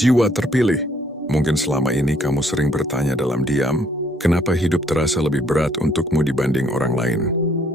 Jiwa terpilih. Mungkin selama ini kamu sering bertanya dalam diam, kenapa hidup terasa lebih berat untukmu dibanding orang lain?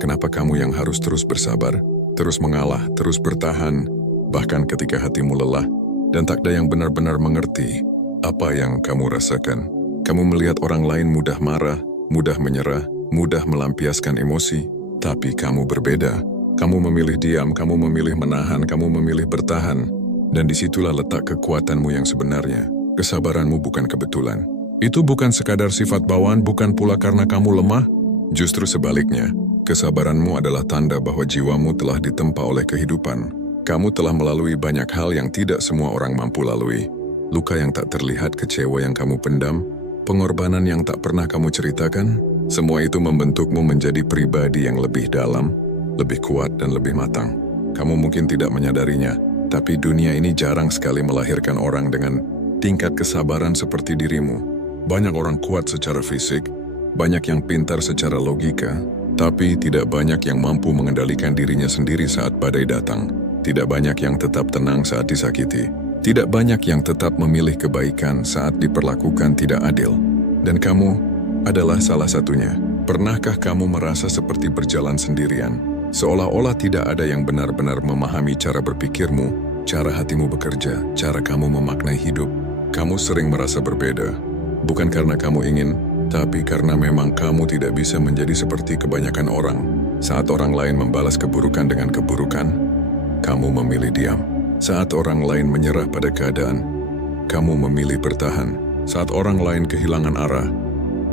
Kenapa kamu yang harus terus bersabar, terus mengalah, terus bertahan, bahkan ketika hatimu lelah, dan tak ada yang benar-benar mengerti apa yang kamu rasakan? Kamu melihat orang lain mudah marah, mudah menyerah, mudah melampiaskan emosi, tapi kamu berbeda. Kamu memilih diam, kamu memilih menahan, kamu memilih bertahan. Dan disitulah letak kekuatanmu yang sebenarnya. Kesabaranmu bukan kebetulan. Itu bukan sekadar sifat bawaan, bukan pula karena kamu lemah. Justru sebaliknya, kesabaranmu adalah tanda bahwa jiwamu telah ditempa oleh kehidupan. Kamu telah melalui banyak hal yang tidak semua orang mampu lalui. Luka yang tak terlihat, kecewa yang kamu pendam, pengorbanan yang tak pernah kamu ceritakan, semua itu membentukmu menjadi pribadi yang lebih dalam, lebih kuat dan lebih matang. Kamu mungkin tidak menyadarinya, tapi dunia ini jarang sekali melahirkan orang dengan tingkat kesabaran seperti dirimu. Banyak orang kuat secara fisik, banyak yang pintar secara logika, tapi tidak banyak yang mampu mengendalikan dirinya sendiri saat badai datang. Tidak banyak yang tetap tenang saat disakiti. Tidak banyak yang tetap memilih kebaikan saat diperlakukan tidak adil. Dan kamu adalah salah satunya. Pernahkah kamu merasa seperti berjalan sendirian? Seolah-olah tidak ada yang benar-benar memahami cara berpikirmu, cara hatimu bekerja, cara kamu memaknai hidup. Kamu sering merasa berbeda. Bukan karena kamu ingin, tapi karena memang kamu tidak bisa menjadi seperti kebanyakan orang. Saat orang lain membalas keburukan dengan keburukan, kamu memilih diam. Saat orang lain menyerah pada keadaan, kamu memilih bertahan. Saat orang lain kehilangan arah,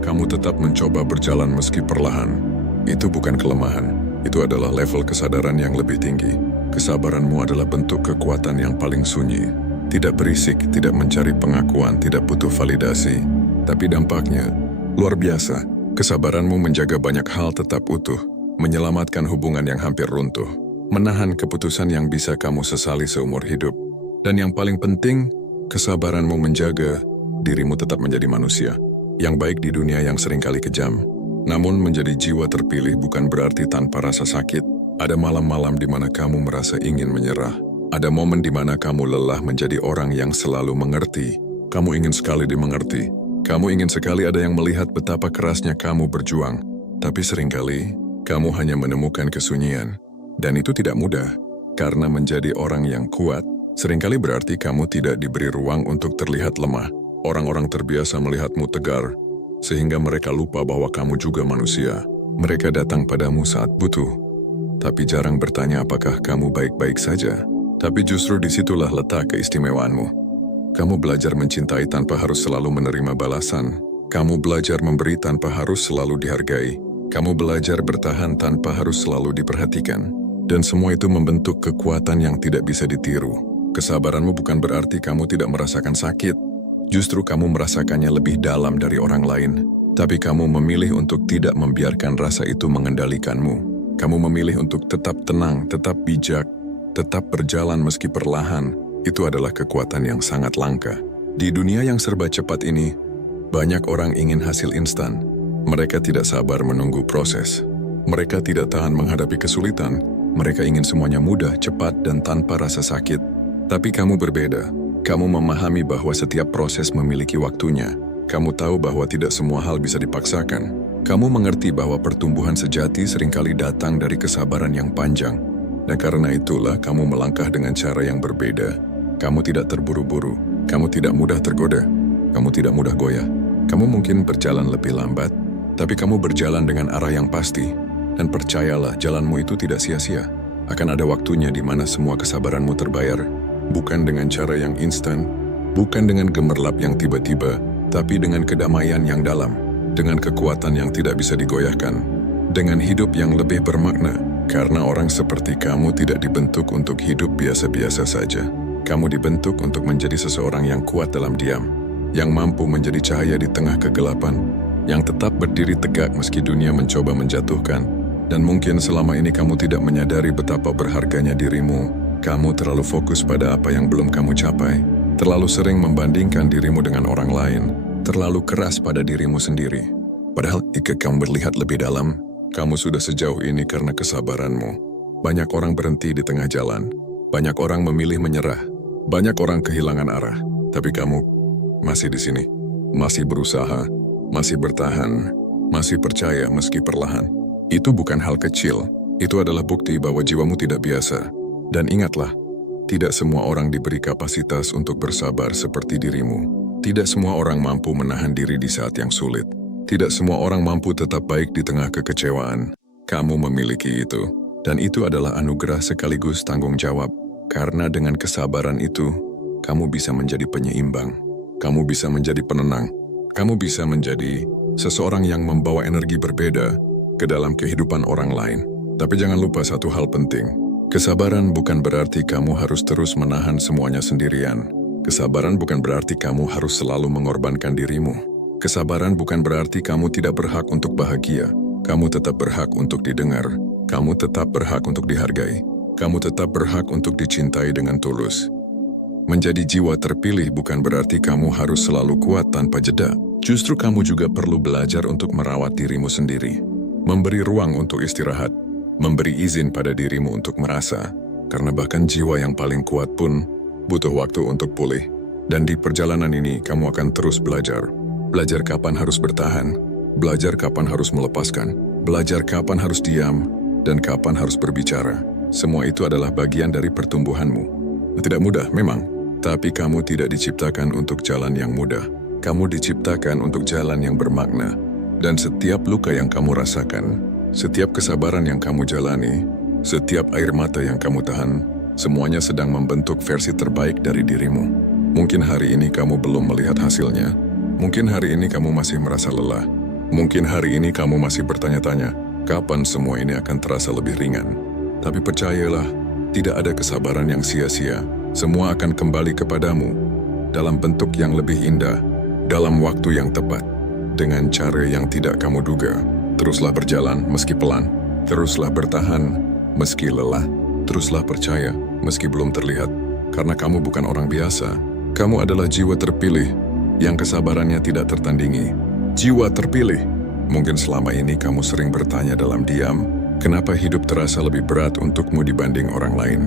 kamu tetap mencoba berjalan meski perlahan. Itu bukan kelemahan. Itu adalah level kesadaran yang lebih tinggi. Kesabaranmu adalah bentuk kekuatan yang paling sunyi. Tidak berisik, tidak mencari pengakuan, tidak butuh validasi. Tapi dampaknya luar biasa. Kesabaranmu menjaga banyak hal tetap utuh, menyelamatkan hubungan yang hampir runtuh, menahan keputusan yang bisa kamu sesali seumur hidup. Dan yang paling penting, kesabaranmu menjaga dirimu tetap menjadi manusia yang baik di dunia yang seringkali kejam. Namun menjadi jiwa terpilih bukan berarti tanpa rasa sakit. Ada malam-malam di mana kamu merasa ingin menyerah. Ada momen di mana kamu lelah menjadi orang yang selalu mengerti. Kamu ingin sekali dimengerti. Kamu ingin sekali ada yang melihat betapa kerasnya kamu berjuang. Tapi seringkali, kamu hanya menemukan kesunyian. Dan itu tidak mudah. Karena menjadi orang yang kuat, seringkali berarti kamu tidak diberi ruang untuk terlihat lemah. Orang-orang terbiasa melihatmu tegar, sehingga mereka lupa bahwa kamu juga manusia. Mereka datang padamu saat butuh, tapi jarang bertanya apakah kamu baik-baik saja. Tapi justru disitulah letak keistimewaanmu. Kamu belajar mencintai tanpa harus selalu menerima balasan. Kamu belajar memberi tanpa harus selalu dihargai. Kamu belajar bertahan tanpa harus selalu diperhatikan. Dan semua itu membentuk kekuatan yang tidak bisa ditiru. Kesabaranmu bukan berarti kamu tidak merasakan sakit. Justru kamu merasakannya lebih dalam dari orang lain. Tapi kamu memilih untuk tidak membiarkan rasa itu mengendalikanmu. Kamu memilih untuk tetap tenang, tetap bijak, tetap berjalan meski perlahan. Itu adalah kekuatan yang sangat langka. Di dunia yang serba cepat ini, banyak orang ingin hasil instan. Mereka tidak sabar menunggu proses. Mereka tidak tahan menghadapi kesulitan. Mereka ingin semuanya mudah, cepat, dan tanpa rasa sakit. Tapi kamu berbeda. Kamu memahami bahwa setiap proses memiliki waktunya. Kamu tahu bahwa tidak semua hal bisa dipaksakan. Kamu mengerti bahwa pertumbuhan sejati seringkali datang dari kesabaran yang panjang. Dan karena itulah kamu melangkah dengan cara yang berbeda. Kamu tidak terburu-buru. Kamu tidak mudah tergoda. Kamu tidak mudah goyah. Kamu mungkin berjalan lebih lambat, tapi kamu berjalan dengan arah yang pasti. Dan percayalah, jalanmu itu tidak sia-sia. Akan ada waktunya di mana semua kesabaranmu terbayar. Bukan dengan cara yang instan, bukan dengan gemerlap yang tiba-tiba, tapi dengan kedamaian yang dalam, dengan kekuatan yang tidak bisa digoyahkan, dengan hidup yang lebih bermakna, karena orang seperti kamu tidak dibentuk untuk hidup biasa-biasa saja. Kamu dibentuk untuk menjadi seseorang yang kuat dalam diam, yang mampu menjadi cahaya di tengah kegelapan, yang tetap berdiri tegak meski dunia mencoba menjatuhkan. Dan mungkin selama ini kamu tidak menyadari betapa berharganya dirimu. Kamu terlalu fokus pada apa yang belum kamu capai, terlalu sering membandingkan dirimu dengan orang lain, terlalu keras pada dirimu sendiri. Padahal jika kamu melihat lebih dalam, kamu sudah sejauh ini karena kesabaranmu. Banyak orang berhenti di tengah jalan, banyak orang memilih menyerah, banyak orang kehilangan arah. Tapi kamu masih di sini, masih berusaha, masih bertahan, masih percaya meski perlahan. Itu bukan hal kecil, itu adalah bukti bahwa jiwamu tidak biasa. Dan ingatlah, tidak semua orang diberi kapasitas untuk bersabar seperti dirimu. Tidak semua orang mampu menahan diri di saat yang sulit. Tidak semua orang mampu tetap baik di tengah kekecewaan. Kamu memiliki itu, dan itu adalah anugerah sekaligus tanggung jawab. Karena dengan kesabaran itu, kamu bisa menjadi penyeimbang. Kamu bisa menjadi penenang. Kamu bisa menjadi seseorang yang membawa energi berbeda ke dalam kehidupan orang lain. Tapi jangan lupa satu hal penting. Kesabaran bukan berarti kamu harus terus menahan semuanya sendirian. Kesabaran bukan berarti kamu harus selalu mengorbankan dirimu. Kesabaran bukan berarti kamu tidak berhak untuk bahagia. Kamu tetap berhak untuk didengar. Kamu tetap berhak untuk dihargai. Kamu tetap berhak untuk dicintai dengan tulus. Menjadi jiwa terpilih bukan berarti kamu harus selalu kuat tanpa jeda. Justru kamu juga perlu belajar untuk merawat dirimu sendiri. Memberi ruang untuk istirahat. Memberi izin pada dirimu untuk merasa. Karena bahkan jiwa yang paling kuat pun butuh waktu untuk pulih. Dan di perjalanan ini kamu akan terus belajar. Belajar kapan harus bertahan. Belajar kapan harus melepaskan. Belajar kapan harus diam. Dan kapan harus berbicara. Semua itu adalah bagian dari pertumbuhanmu. Tidak mudah memang, tapi kamu tidak diciptakan untuk jalan yang mudah. Kamu diciptakan untuk jalan yang bermakna. Dan setiap luka yang kamu rasakan, setiap kesabaran yang kamu jalani, setiap air mata yang kamu tahan, semuanya sedang membentuk versi terbaik dari dirimu. Mungkin hari ini kamu belum melihat hasilnya. Mungkin hari ini kamu masih merasa lelah. Mungkin hari ini kamu masih bertanya-tanya, kapan semua ini akan terasa lebih ringan. Tapi percayalah, tidak ada kesabaran yang sia-sia. Semua akan kembali kepadamu dalam bentuk yang lebih indah, dalam waktu yang tepat, dengan cara yang tidak kamu duga. Teruslah berjalan meski pelan, teruslah bertahan meski lelah, teruslah percaya meski belum terlihat. Karena kamu bukan orang biasa, kamu adalah jiwa terpilih yang kesabarannya tidak tertandingi. Jiwa terpilih. Mungkin selama ini kamu sering bertanya dalam diam, kenapa hidup terasa lebih berat untukmu dibanding orang lain?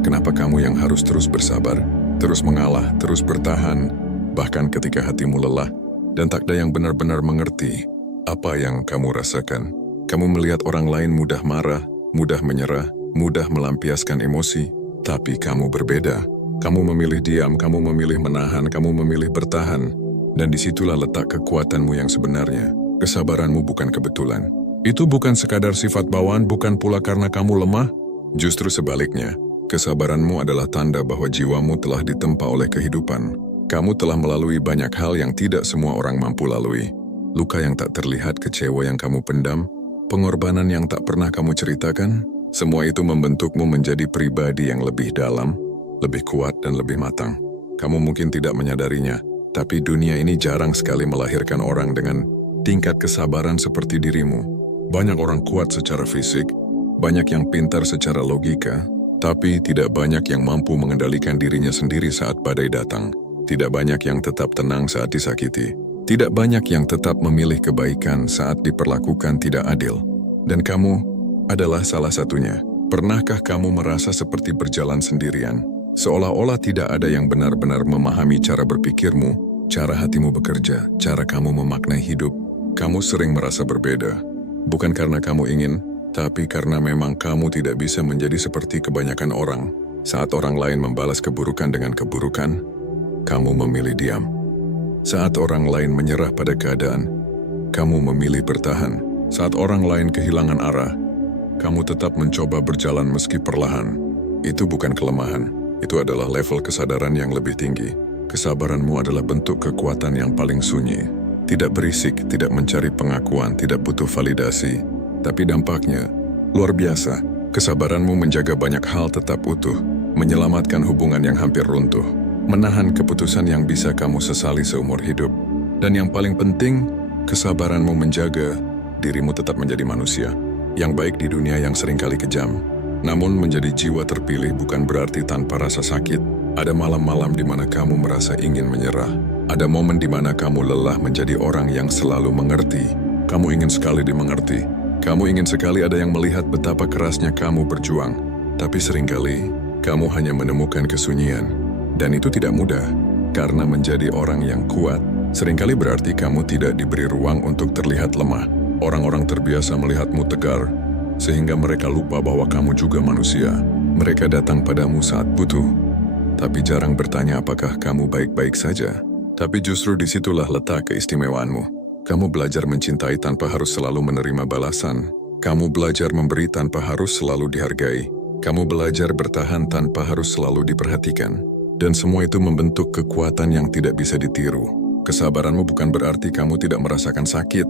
Kenapa kamu yang harus terus bersabar, terus mengalah, terus bertahan, bahkan ketika hatimu lelah, dan tak ada yang benar-benar mengerti apa yang kamu rasakan? Kamu melihat orang lain mudah marah, mudah menyerah, mudah melampiaskan emosi, tapi kamu berbeda. Kamu memilih diam, kamu memilih menahan, kamu memilih bertahan, dan disitulah letak kekuatanmu yang sebenarnya. Kesabaranmu bukan kebetulan. Itu bukan sekadar sifat bawaan, bukan pula karena kamu lemah. Justru sebaliknya, kesabaranmu adalah tanda bahwa jiwamu telah ditempa oleh kehidupan. Kamu telah melalui banyak hal yang tidak semua orang mampu lalui. Luka yang tak terlihat, kecewa yang kamu pendam, pengorbanan yang tak pernah kamu ceritakan, semua itu membentukmu menjadi pribadi yang lebih dalam, lebih kuat dan lebih matang. Kamu mungkin tidak menyadarinya, tapi dunia ini jarang sekali melahirkan orang dengan tingkat kesabaran seperti dirimu. Banyak orang kuat secara fisik, banyak yang pintar secara logika, tapi tidak banyak yang mampu mengendalikan dirinya sendiri saat badai datang. Tidak banyak yang tetap tenang saat disakiti. Tidak banyak yang tetap memilih kebaikan saat diperlakukan tidak adil. Dan kamu adalah salah satunya. Pernahkah kamu merasa seperti berjalan sendirian? Seolah-olah tidak ada yang benar-benar memahami cara berpikirmu, cara hatimu bekerja, cara kamu memaknai hidup. Kamu sering merasa berbeda. Bukan karena kamu ingin, tapi karena memang kamu tidak bisa menjadi seperti kebanyakan orang. Saat orang lain membalas keburukan dengan keburukan, kamu memilih diam. Saat orang lain menyerah pada keadaan, kamu memilih bertahan. Saat orang lain kehilangan arah, kamu tetap mencoba berjalan meski perlahan. Itu bukan kelemahan, itu adalah level kesadaran yang lebih tinggi. Kesabaranmu adalah bentuk kekuatan yang paling sunyi. Tidak berisik, tidak mencari pengakuan, tidak butuh validasi. Tapi dampaknya luar biasa. Kesabaranmu menjaga banyak hal tetap utuh, menyelamatkan hubungan yang hampir runtuh, menahan keputusan yang bisa kamu sesali seumur hidup. Dan yang paling penting, kesabaranmu menjaga dirimu tetap menjadi manusia yang baik di dunia yang seringkali kejam. Namun menjadi jiwa terpilih bukan berarti tanpa rasa sakit. Ada malam-malam di mana kamu merasa ingin menyerah. Ada momen di mana kamu lelah menjadi orang yang selalu mengerti. Kamu ingin sekali dimengerti. Kamu ingin sekali ada yang melihat betapa kerasnya kamu berjuang. Tapi seringkali kamu hanya menemukan kesunyian. Dan itu tidak mudah. Karena menjadi orang yang kuat, seringkali berarti kamu tidak diberi ruang untuk terlihat lemah. Orang-orang terbiasa melihatmu tegar, sehingga mereka lupa bahwa kamu juga manusia. Mereka datang padamu saat butuh, tapi jarang bertanya apakah kamu baik-baik saja. Tapi justru disitulah letak keistimewaanmu. Kamu belajar mencintai tanpa harus selalu menerima balasan. Kamu belajar memberi tanpa harus selalu dihargai. Kamu belajar bertahan tanpa harus selalu diperhatikan. Dan semua itu membentuk kekuatan yang tidak bisa ditiru. Kesabaranmu bukan berarti kamu tidak merasakan sakit.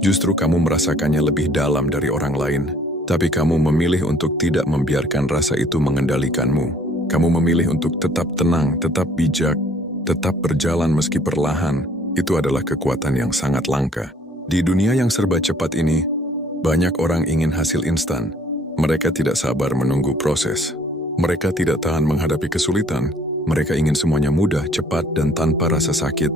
Justru kamu merasakannya lebih dalam dari orang lain. Tapi kamu memilih untuk tidak membiarkan rasa itu mengendalikanmu. Kamu memilih untuk tetap tenang, tetap bijak, tetap berjalan meski perlahan. Itu adalah kekuatan yang sangat langka. Di dunia yang serba cepat ini, banyak orang ingin hasil instan. Mereka tidak sabar menunggu proses. Mereka tidak tahan menghadapi kesulitan. Mereka ingin semuanya mudah, cepat, dan tanpa rasa sakit.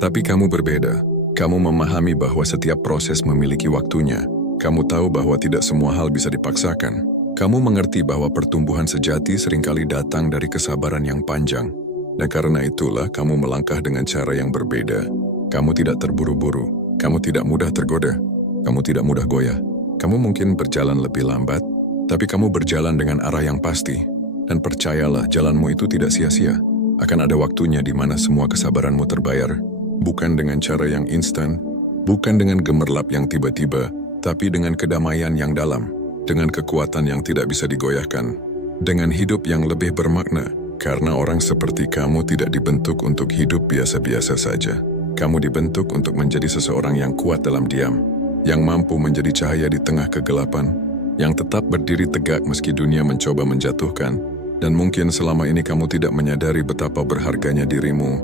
Tapi kamu berbeda. Kamu memahami bahwa setiap proses memiliki waktunya. Kamu tahu bahwa tidak semua hal bisa dipaksakan. Kamu mengerti bahwa pertumbuhan sejati seringkali datang dari kesabaran yang panjang. Dan karena itulah kamu melangkah dengan cara yang berbeda. Kamu tidak terburu-buru. Kamu tidak mudah tergoda. Kamu tidak mudah goyah. Kamu mungkin berjalan lebih lambat, tapi kamu berjalan dengan arah yang pasti. Dan percayalah, jalanmu itu tidak sia-sia. Akan ada waktunya di mana semua kesabaranmu terbayar. Bukan dengan cara yang instan, bukan dengan gemerlap yang tiba-tiba, tapi dengan kedamaian yang dalam, dengan kekuatan yang tidak bisa digoyahkan, dengan hidup yang lebih bermakna. Karena orang seperti kamu tidak dibentuk untuk hidup biasa-biasa saja. Kamu dibentuk untuk menjadi seseorang yang kuat dalam diam, yang mampu menjadi cahaya di tengah kegelapan, yang tetap berdiri tegak meski dunia mencoba menjatuhkan. Dan mungkin selama ini kamu tidak menyadari betapa berharganya dirimu.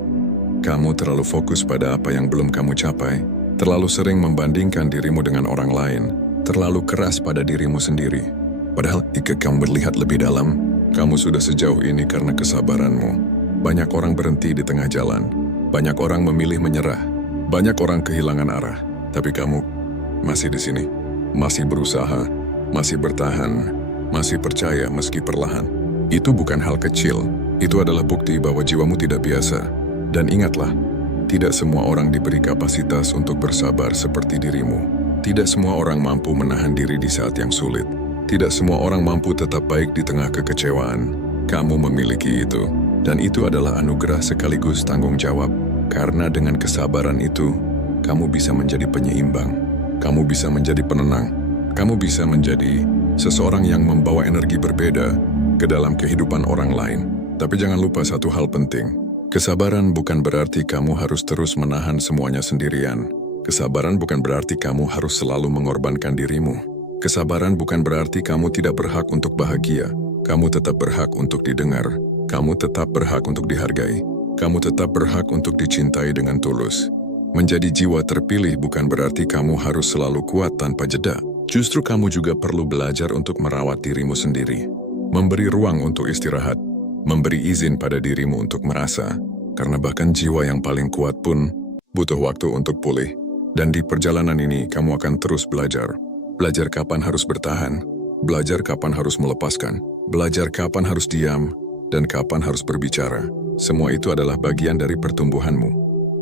Kamu terlalu fokus pada apa yang belum kamu capai, terlalu sering membandingkan dirimu dengan orang lain, terlalu keras pada dirimu sendiri. Padahal jika kamu melihat lebih dalam, kamu sudah sejauh ini karena kesabaranmu. Banyak orang berhenti di tengah jalan, banyak orang memilih menyerah, banyak orang kehilangan arah. Tapi kamu masih di sini, masih berusaha, masih bertahan, masih percaya meski perlahan. Itu bukan hal kecil, itu adalah bukti bahwa jiwamu tidak biasa. Dan ingatlah, tidak semua orang diberi kapasitas untuk bersabar seperti dirimu. Tidak semua orang mampu menahan diri di saat yang sulit. Tidak semua orang mampu tetap baik di tengah kekecewaan. Kamu memiliki itu, dan itu adalah anugerah sekaligus tanggung jawab. Karena dengan kesabaran itu, kamu bisa menjadi penyeimbang. Kamu bisa menjadi penenang. Kamu bisa menjadi seseorang yang membawa energi berbeda ke dalam kehidupan orang lain. Tapi jangan lupa satu hal penting. Kesabaran bukan berarti kamu harus terus menahan semuanya sendirian. Kesabaran bukan berarti kamu harus selalu mengorbankan dirimu. Kesabaran bukan berarti kamu tidak berhak untuk bahagia. Kamu tetap berhak untuk didengar. Kamu tetap berhak untuk dihargai. Kamu tetap berhak untuk dicintai dengan tulus. Menjadi jiwa terpilih bukan berarti kamu harus selalu kuat tanpa jeda. Justru kamu juga perlu belajar untuk merawat dirimu sendiri. Memberi ruang untuk istirahat, memberi izin pada dirimu untuk merasa, karena bahkan jiwa yang paling kuat pun butuh waktu untuk pulih. Dan di perjalanan ini kamu akan terus belajar. Belajar kapan harus bertahan, belajar kapan harus melepaskan, belajar kapan harus diam, dan kapan harus berbicara. Semua itu adalah bagian dari pertumbuhanmu.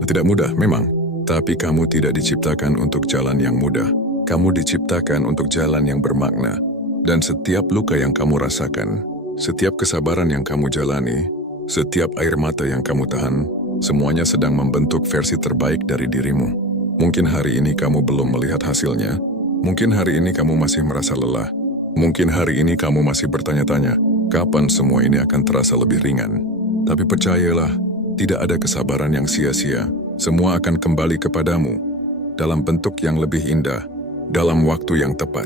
Tidak mudah memang, tapi kamu tidak diciptakan untuk jalan yang mudah. Kamu diciptakan untuk jalan yang bermakna. Dan setiap luka yang kamu rasakan, setiap kesabaran yang kamu jalani, setiap air mata yang kamu tahan, semuanya sedang membentuk versi terbaik dari dirimu. Mungkin hari ini kamu belum melihat hasilnya, mungkin hari ini kamu masih merasa lelah, mungkin hari ini kamu masih bertanya-tanya, kapan semua ini akan terasa lebih ringan. Tapi percayalah, tidak ada kesabaran yang sia-sia, semua akan kembali kepadamu, dalam bentuk yang lebih indah, dalam waktu yang tepat.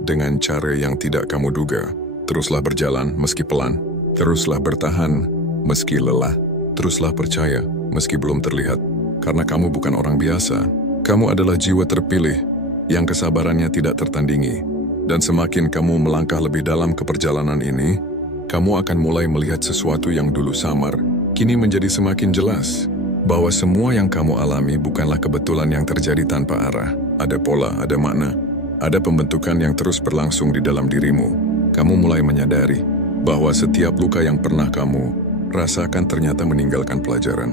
Dengan cara yang tidak kamu duga. Teruslah berjalan meski pelan, teruslah bertahan meski lelah, teruslah percaya meski belum terlihat. Karena kamu bukan orang biasa, kamu adalah jiwa terpilih yang kesabarannya tidak tertandingi. Dan semakin kamu melangkah lebih dalam ke perjalanan ini, kamu akan mulai melihat sesuatu yang dulu samar, kini menjadi semakin jelas. Bahwa semua yang kamu alami bukanlah kebetulan yang terjadi tanpa arah. Ada pola, ada makna. Ada pembentukan yang terus berlangsung di dalam dirimu. Kamu mulai menyadari bahwa setiap luka yang pernah kamu rasakan ternyata meninggalkan pelajaran.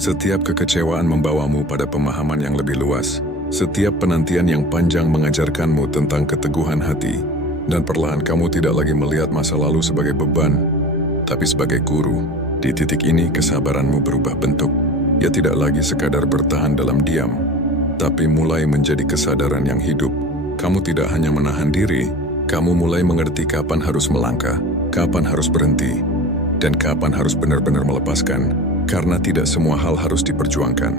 Setiap kekecewaan membawamu pada pemahaman yang lebih luas. Setiap penantian yang panjang mengajarkanmu tentang keteguhan hati. Dan perlahan kamu tidak lagi melihat masa lalu sebagai beban, tapi sebagai guru. Di titik ini kesabaranmu berubah bentuk. Ia tidak lagi sekadar bertahan dalam diam, tapi mulai menjadi kesadaran yang hidup. Kamu tidak hanya menahan diri, kamu mulai mengerti kapan harus melangkah, kapan harus berhenti, dan kapan harus benar-benar melepaskan. Karena tidak semua hal harus diperjuangkan.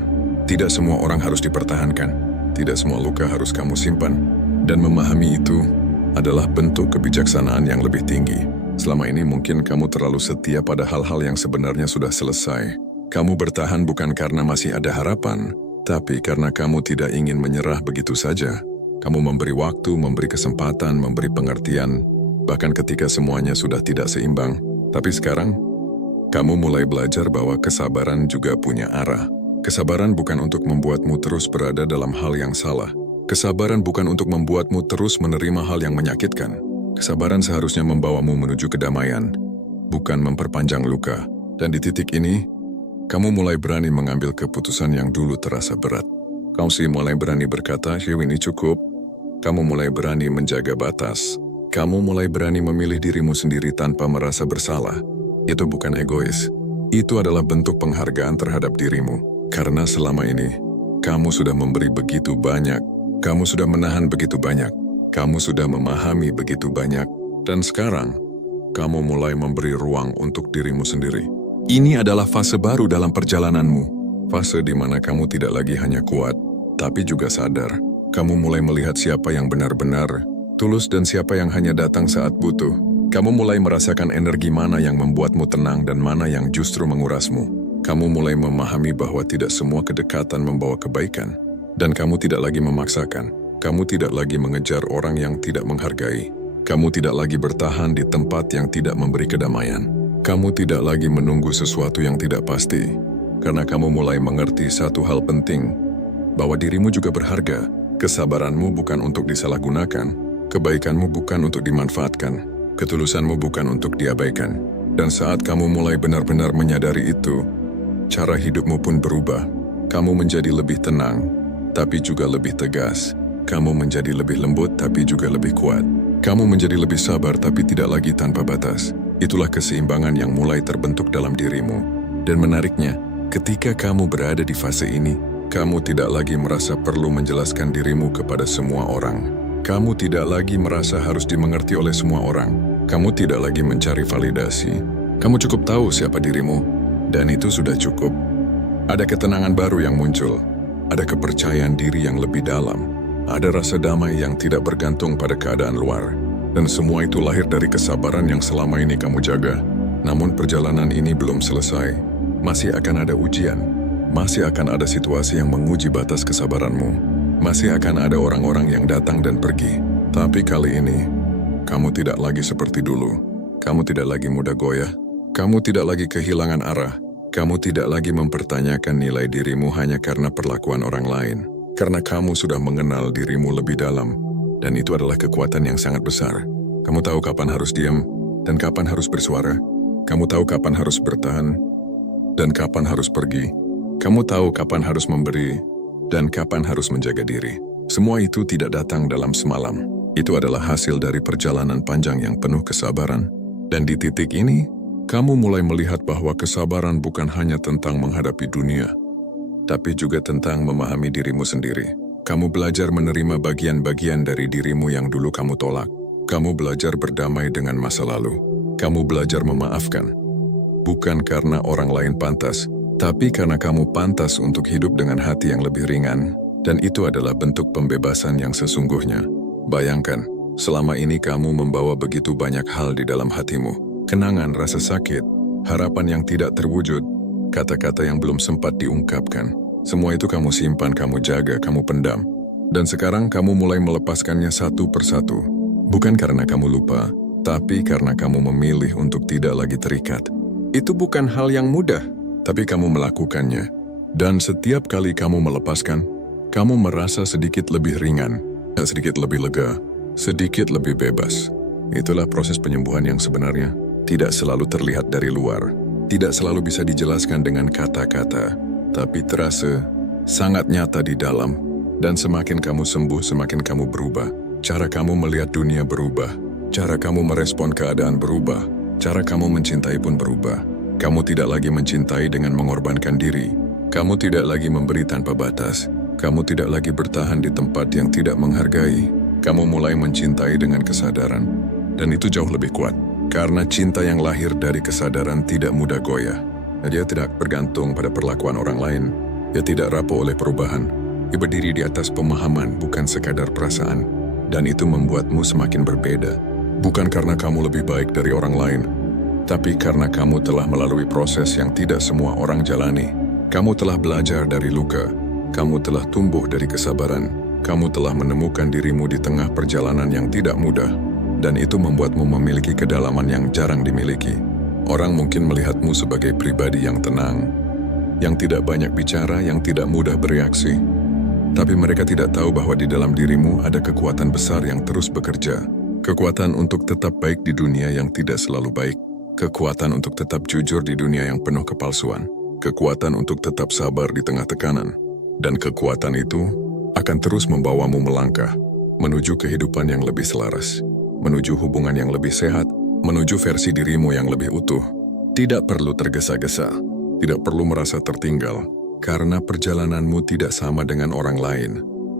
Tidak semua orang harus dipertahankan. Tidak semua luka harus kamu simpan. Dan memahami itu adalah bentuk kebijaksanaan yang lebih tinggi. Selama ini mungkin kamu terlalu setia pada hal-hal yang sebenarnya sudah selesai. Kamu bertahan bukan karena masih ada harapan, tapi karena kamu tidak ingin menyerah begitu saja. Kamu memberi waktu, memberi kesempatan, memberi pengertian, bahkan ketika semuanya sudah tidak seimbang. Tapi sekarang, kamu mulai belajar bahwa kesabaran juga punya arah. Kesabaran bukan untuk membuatmu terus berada dalam hal yang salah. Kesabaran bukan untuk membuatmu terus menerima hal yang menyakitkan. Kesabaran seharusnya membawamu menuju kedamaian, bukan memperpanjang luka. Dan di titik ini, kamu mulai berani mengambil keputusan yang dulu terasa berat. Kamu mulai berani berkata, ini cukup. Kamu mulai berani menjaga batas. Kamu mulai berani memilih dirimu sendiri tanpa merasa bersalah. Itu bukan egois. Itu adalah bentuk penghargaan terhadap dirimu. Karena selama ini, kamu sudah memberi begitu banyak. Kamu sudah menahan begitu banyak. Kamu sudah memahami begitu banyak. Dan sekarang, kamu mulai memberi ruang untuk dirimu sendiri. Ini adalah fase baru dalam perjalananmu. Fase di mana kamu tidak lagi hanya kuat, tapi juga sadar. Kamu mulai melihat siapa yang benar-benar tulus dan siapa yang hanya datang saat butuh. Kamu mulai merasakan energi mana yang membuatmu tenang dan mana yang justru mengurasmu. Kamu mulai memahami bahwa tidak semua kedekatan membawa kebaikan. Dan kamu tidak lagi memaksakan. Kamu tidak lagi mengejar orang yang tidak menghargai. Kamu tidak lagi bertahan di tempat yang tidak memberi kedamaian. Kamu tidak lagi menunggu sesuatu yang tidak pasti. Karena kamu mulai mengerti satu hal penting, bahwa dirimu juga berharga. Kesabaranmu bukan untuk disalahgunakan. Kebaikanmu bukan untuk dimanfaatkan. Ketulusanmu bukan untuk diabaikan. Dan saat kamu mulai benar-benar menyadari itu, cara hidupmu pun berubah. Kamu menjadi lebih tenang, tapi juga lebih tegas. Kamu menjadi lebih lembut, tapi juga lebih kuat. Kamu menjadi lebih sabar, tapi tidak lagi tanpa batas. Itulah keseimbangan yang mulai terbentuk dalam dirimu. Dan menariknya, ketika kamu berada di fase ini, kamu tidak lagi merasa perlu menjelaskan dirimu kepada semua orang. Kamu tidak lagi merasa harus dimengerti oleh semua orang. Kamu tidak lagi mencari validasi. Kamu cukup tahu siapa dirimu, dan itu sudah cukup. Ada ketenangan baru yang muncul. Ada kepercayaan diri yang lebih dalam. Ada rasa damai yang tidak bergantung pada keadaan luar. Dan semua itu lahir dari kesabaran yang selama ini kamu jaga. Namun perjalanan ini belum selesai. Masih akan ada ujian. Masih akan ada situasi yang menguji batas kesabaranmu. Masih akan ada orang-orang yang datang dan pergi. Tapi kali ini, kamu tidak lagi seperti dulu. Kamu tidak lagi mudah goyah. Kamu tidak lagi kehilangan arah. Kamu tidak lagi mempertanyakan nilai dirimu hanya karena perlakuan orang lain. Karena kamu sudah mengenal dirimu lebih dalam. Dan itu adalah kekuatan yang sangat besar. Kamu tahu kapan harus diam dan kapan harus bersuara. Kamu tahu kapan harus bertahan dan kapan harus pergi. Kamu tahu kapan harus memberi dan kapan harus menjaga diri. Semua itu tidak datang dalam semalam. Itu adalah hasil dari perjalanan panjang yang penuh kesabaran. Dan di titik ini, kamu mulai melihat bahwa kesabaran bukan hanya tentang menghadapi dunia, tapi juga tentang memahami dirimu sendiri. Kamu belajar menerima bagian-bagian dari dirimu yang dulu kamu tolak. Kamu belajar berdamai dengan masa lalu. Kamu belajar memaafkan. Bukan karena orang lain pantas, tapi karena kamu pantas untuk hidup dengan hati yang lebih ringan. Dan itu adalah bentuk pembebasan yang sesungguhnya. Bayangkan, selama ini kamu membawa begitu banyak hal di dalam hatimu. Kenangan, rasa sakit, harapan yang tidak terwujud, kata-kata yang belum sempat diungkapkan. Semua itu kamu simpan, kamu jaga, kamu pendam. Dan sekarang kamu mulai melepaskannya satu persatu. Bukan karena kamu lupa, tapi karena kamu memilih untuk tidak lagi terikat. Itu bukan hal yang mudah, tapi kamu melakukannya. Dan setiap kali kamu melepaskan, kamu merasa sedikit lebih ringan, sedikit lebih lega, sedikit lebih bebas. Itulah proses penyembuhan yang sebenarnya tidak selalu terlihat dari luar, tidak selalu bisa dijelaskan dengan kata-kata, tapi terasa sangat nyata di dalam. Dan semakin kamu sembuh, semakin kamu berubah. Cara kamu melihat dunia berubah. Cara kamu merespon keadaan berubah. Cara kamu mencintai pun berubah. Kamu tidak lagi mencintai dengan mengorbankan diri. Kamu tidak lagi memberi tanpa batas. Kamu tidak lagi bertahan di tempat yang tidak menghargai. Kamu mulai mencintai dengan kesadaran. Dan itu jauh lebih kuat. Karena cinta yang lahir dari kesadaran tidak mudah goyah. Dia tidak bergantung pada perlakuan orang lain. Dia tidak rapuh oleh perubahan. Dia berdiri di atas pemahaman, bukan sekadar perasaan. Dan itu membuatmu semakin berbeda. Bukan karena kamu lebih baik dari orang lain, tapi karena kamu telah melalui proses yang tidak semua orang jalani. Kamu telah belajar dari luka. Kamu telah tumbuh dari kesabaran. Kamu telah menemukan dirimu di tengah perjalanan yang tidak mudah. Dan itu membuatmu memiliki kedalaman yang jarang dimiliki. Orang mungkin melihatmu sebagai pribadi yang tenang, yang tidak banyak bicara, yang tidak mudah bereaksi. Tapi mereka tidak tahu bahwa di dalam dirimu ada kekuatan besar yang terus bekerja. Kekuatan untuk tetap baik di dunia yang tidak selalu baik. Kekuatan untuk tetap jujur di dunia yang penuh kepalsuan. Kekuatan untuk tetap sabar di tengah tekanan. Dan kekuatan itu akan terus membawamu melangkah menuju kehidupan yang lebih selaras, menuju hubungan yang lebih sehat, menuju versi dirimu yang lebih utuh. Tidak perlu tergesa-gesa, tidak perlu merasa tertinggal, karena perjalananmu tidak sama dengan orang lain.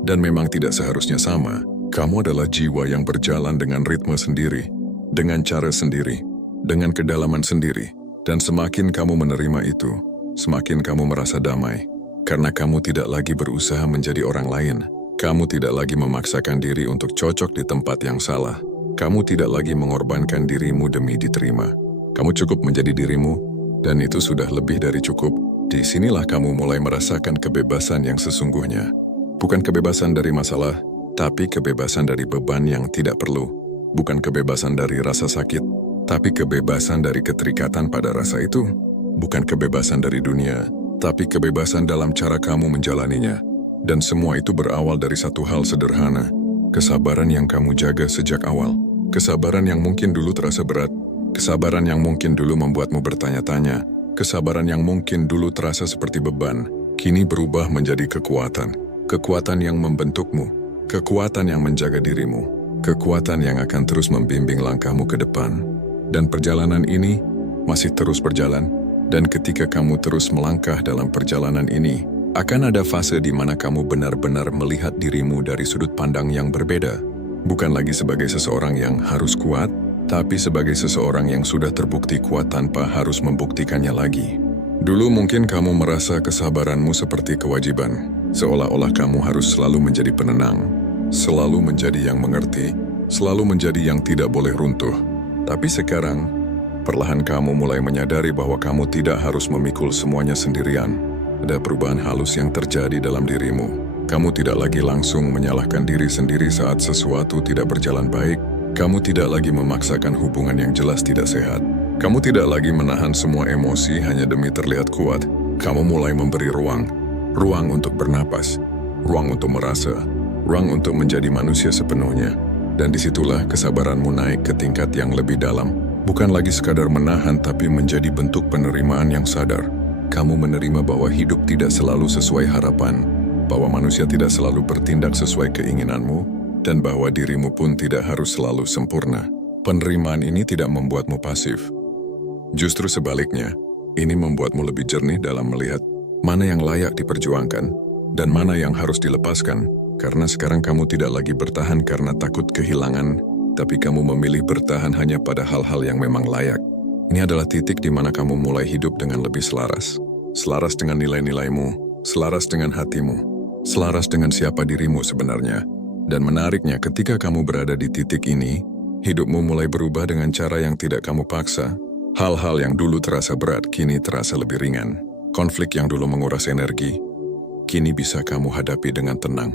Dan memang tidak seharusnya sama. Kamu adalah jiwa yang berjalan dengan ritme sendiri, dengan cara sendiri, dengan kedalaman sendiri. Dan semakin kamu menerima itu, semakin kamu merasa damai. Karena kamu tidak lagi berusaha menjadi orang lain. Kamu tidak lagi memaksakan diri untuk cocok di tempat yang salah. Kamu tidak lagi mengorbankan dirimu demi diterima. Kamu cukup menjadi dirimu, dan itu sudah lebih dari cukup. Disinilah kamu mulai merasakan kebebasan yang sesungguhnya. Bukan kebebasan dari masalah, tapi kebebasan dari beban yang tidak perlu. Bukan kebebasan dari rasa sakit, tapi kebebasan dari keterikatan pada rasa itu. Bukan kebebasan dari dunia, tapi kebebasan dalam cara kamu menjalaninya. Dan semua itu berawal dari satu hal sederhana. Kesabaran yang kamu jaga sejak awal. Kesabaran yang mungkin dulu terasa berat. Kesabaran yang mungkin dulu membuatmu bertanya-tanya. Kesabaran yang mungkin dulu terasa seperti beban, kini berubah menjadi kekuatan. Kekuatan yang membentukmu, kekuatan yang menjaga dirimu, kekuatan yang akan terus membimbing langkahmu ke depan. Dan perjalanan ini masih terus berjalan, dan ketika kamu terus melangkah dalam perjalanan ini, akan ada fase di mana kamu benar-benar melihat dirimu dari sudut pandang yang berbeda. Bukan lagi sebagai seseorang yang harus kuat, tapi sebagai seseorang yang sudah terbukti kuat tanpa harus membuktikannya lagi. Dulu mungkin kamu merasa kesabaranmu seperti kewajiban, seolah-olah kamu harus selalu menjadi penenang, selalu menjadi yang mengerti, selalu menjadi yang tidak boleh runtuh. Tapi sekarang, perlahan kamu mulai menyadari bahwa kamu tidak harus memikul semuanya sendirian. Ada perubahan halus yang terjadi dalam dirimu. Kamu tidak lagi langsung menyalahkan diri sendiri saat sesuatu tidak berjalan baik. Kamu tidak lagi memaksakan hubungan yang jelas tidak sehat. Kamu tidak lagi menahan semua emosi hanya demi terlihat kuat. Kamu mulai memberi ruang untuk bernapas, ruang untuk merasa, ruang untuk menjadi manusia sepenuhnya. Dan disitulah kesabaranmu naik ke tingkat yang lebih dalam. Bukan lagi sekadar menahan, tapi menjadi bentuk penerimaan yang sadar. Kamu menerima bahwa hidup tidak selalu sesuai harapan, bahwa manusia tidak selalu bertindak sesuai keinginanmu, dan bahwa dirimu pun tidak harus selalu sempurna. Penerimaan ini tidak membuatmu pasif. Justru sebaliknya, ini membuatmu lebih jernih dalam melihat mana yang layak diperjuangkan dan mana yang harus dilepaskan. Karena sekarang kamu tidak lagi bertahan karena takut kehilangan, tapi kamu memilih bertahan hanya pada hal-hal yang memang layak. Ini adalah titik di mana kamu mulai hidup dengan lebih selaras. Selaras dengan nilai-nilaimu, selaras dengan hatimu, selaras dengan siapa dirimu sebenarnya. Dan menariknya, ketika kamu berada di titik ini, hidupmu mulai berubah dengan cara yang tidak kamu paksa. Hal-hal yang dulu terasa berat, kini terasa lebih ringan. Konflik yang dulu menguras energi, kini bisa kamu hadapi dengan tenang.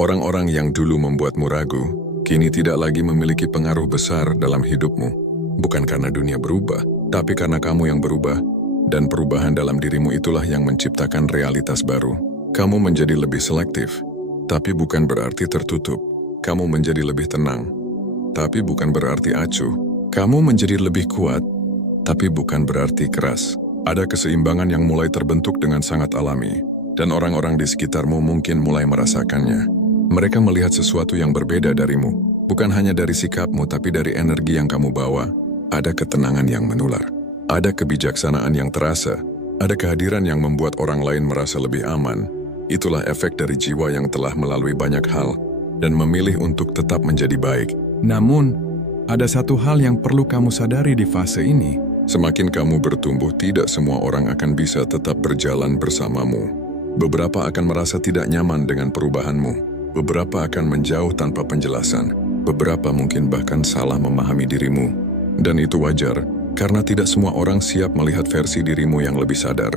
Orang-orang yang dulu membuatmu ragu, kini tidak lagi memiliki pengaruh besar dalam hidupmu. Bukan karena dunia berubah, tapi karena kamu yang berubah. Dan perubahan dalam dirimu itulah yang menciptakan realitas baru. Kamu menjadi lebih selektif, tapi bukan berarti tertutup. Kamu menjadi lebih tenang, tapi bukan berarti acuh. Kamu menjadi lebih kuat, tapi bukan berarti keras. Ada keseimbangan yang mulai terbentuk dengan sangat alami, dan orang-orang di sekitarmu mungkin mulai merasakannya. Mereka melihat sesuatu yang berbeda darimu, bukan hanya dari sikapmu tapi dari energi yang kamu bawa. Ada ketenangan yang menular, ada kebijaksanaan yang terasa, ada kehadiran yang membuat orang lain merasa lebih aman. Itulah efek dari jiwa yang telah melalui banyak hal dan memilih untuk tetap menjadi baik. Namun, ada satu hal yang perlu kamu sadari di fase ini. Semakin kamu bertumbuh, tidak semua orang akan bisa tetap berjalan bersamamu. Beberapa akan merasa tidak nyaman dengan perubahanmu. Beberapa akan menjauh tanpa penjelasan. Beberapa mungkin bahkan salah memahami dirimu. Dan itu wajar, karena tidak semua orang siap melihat versi dirimu yang lebih sadar.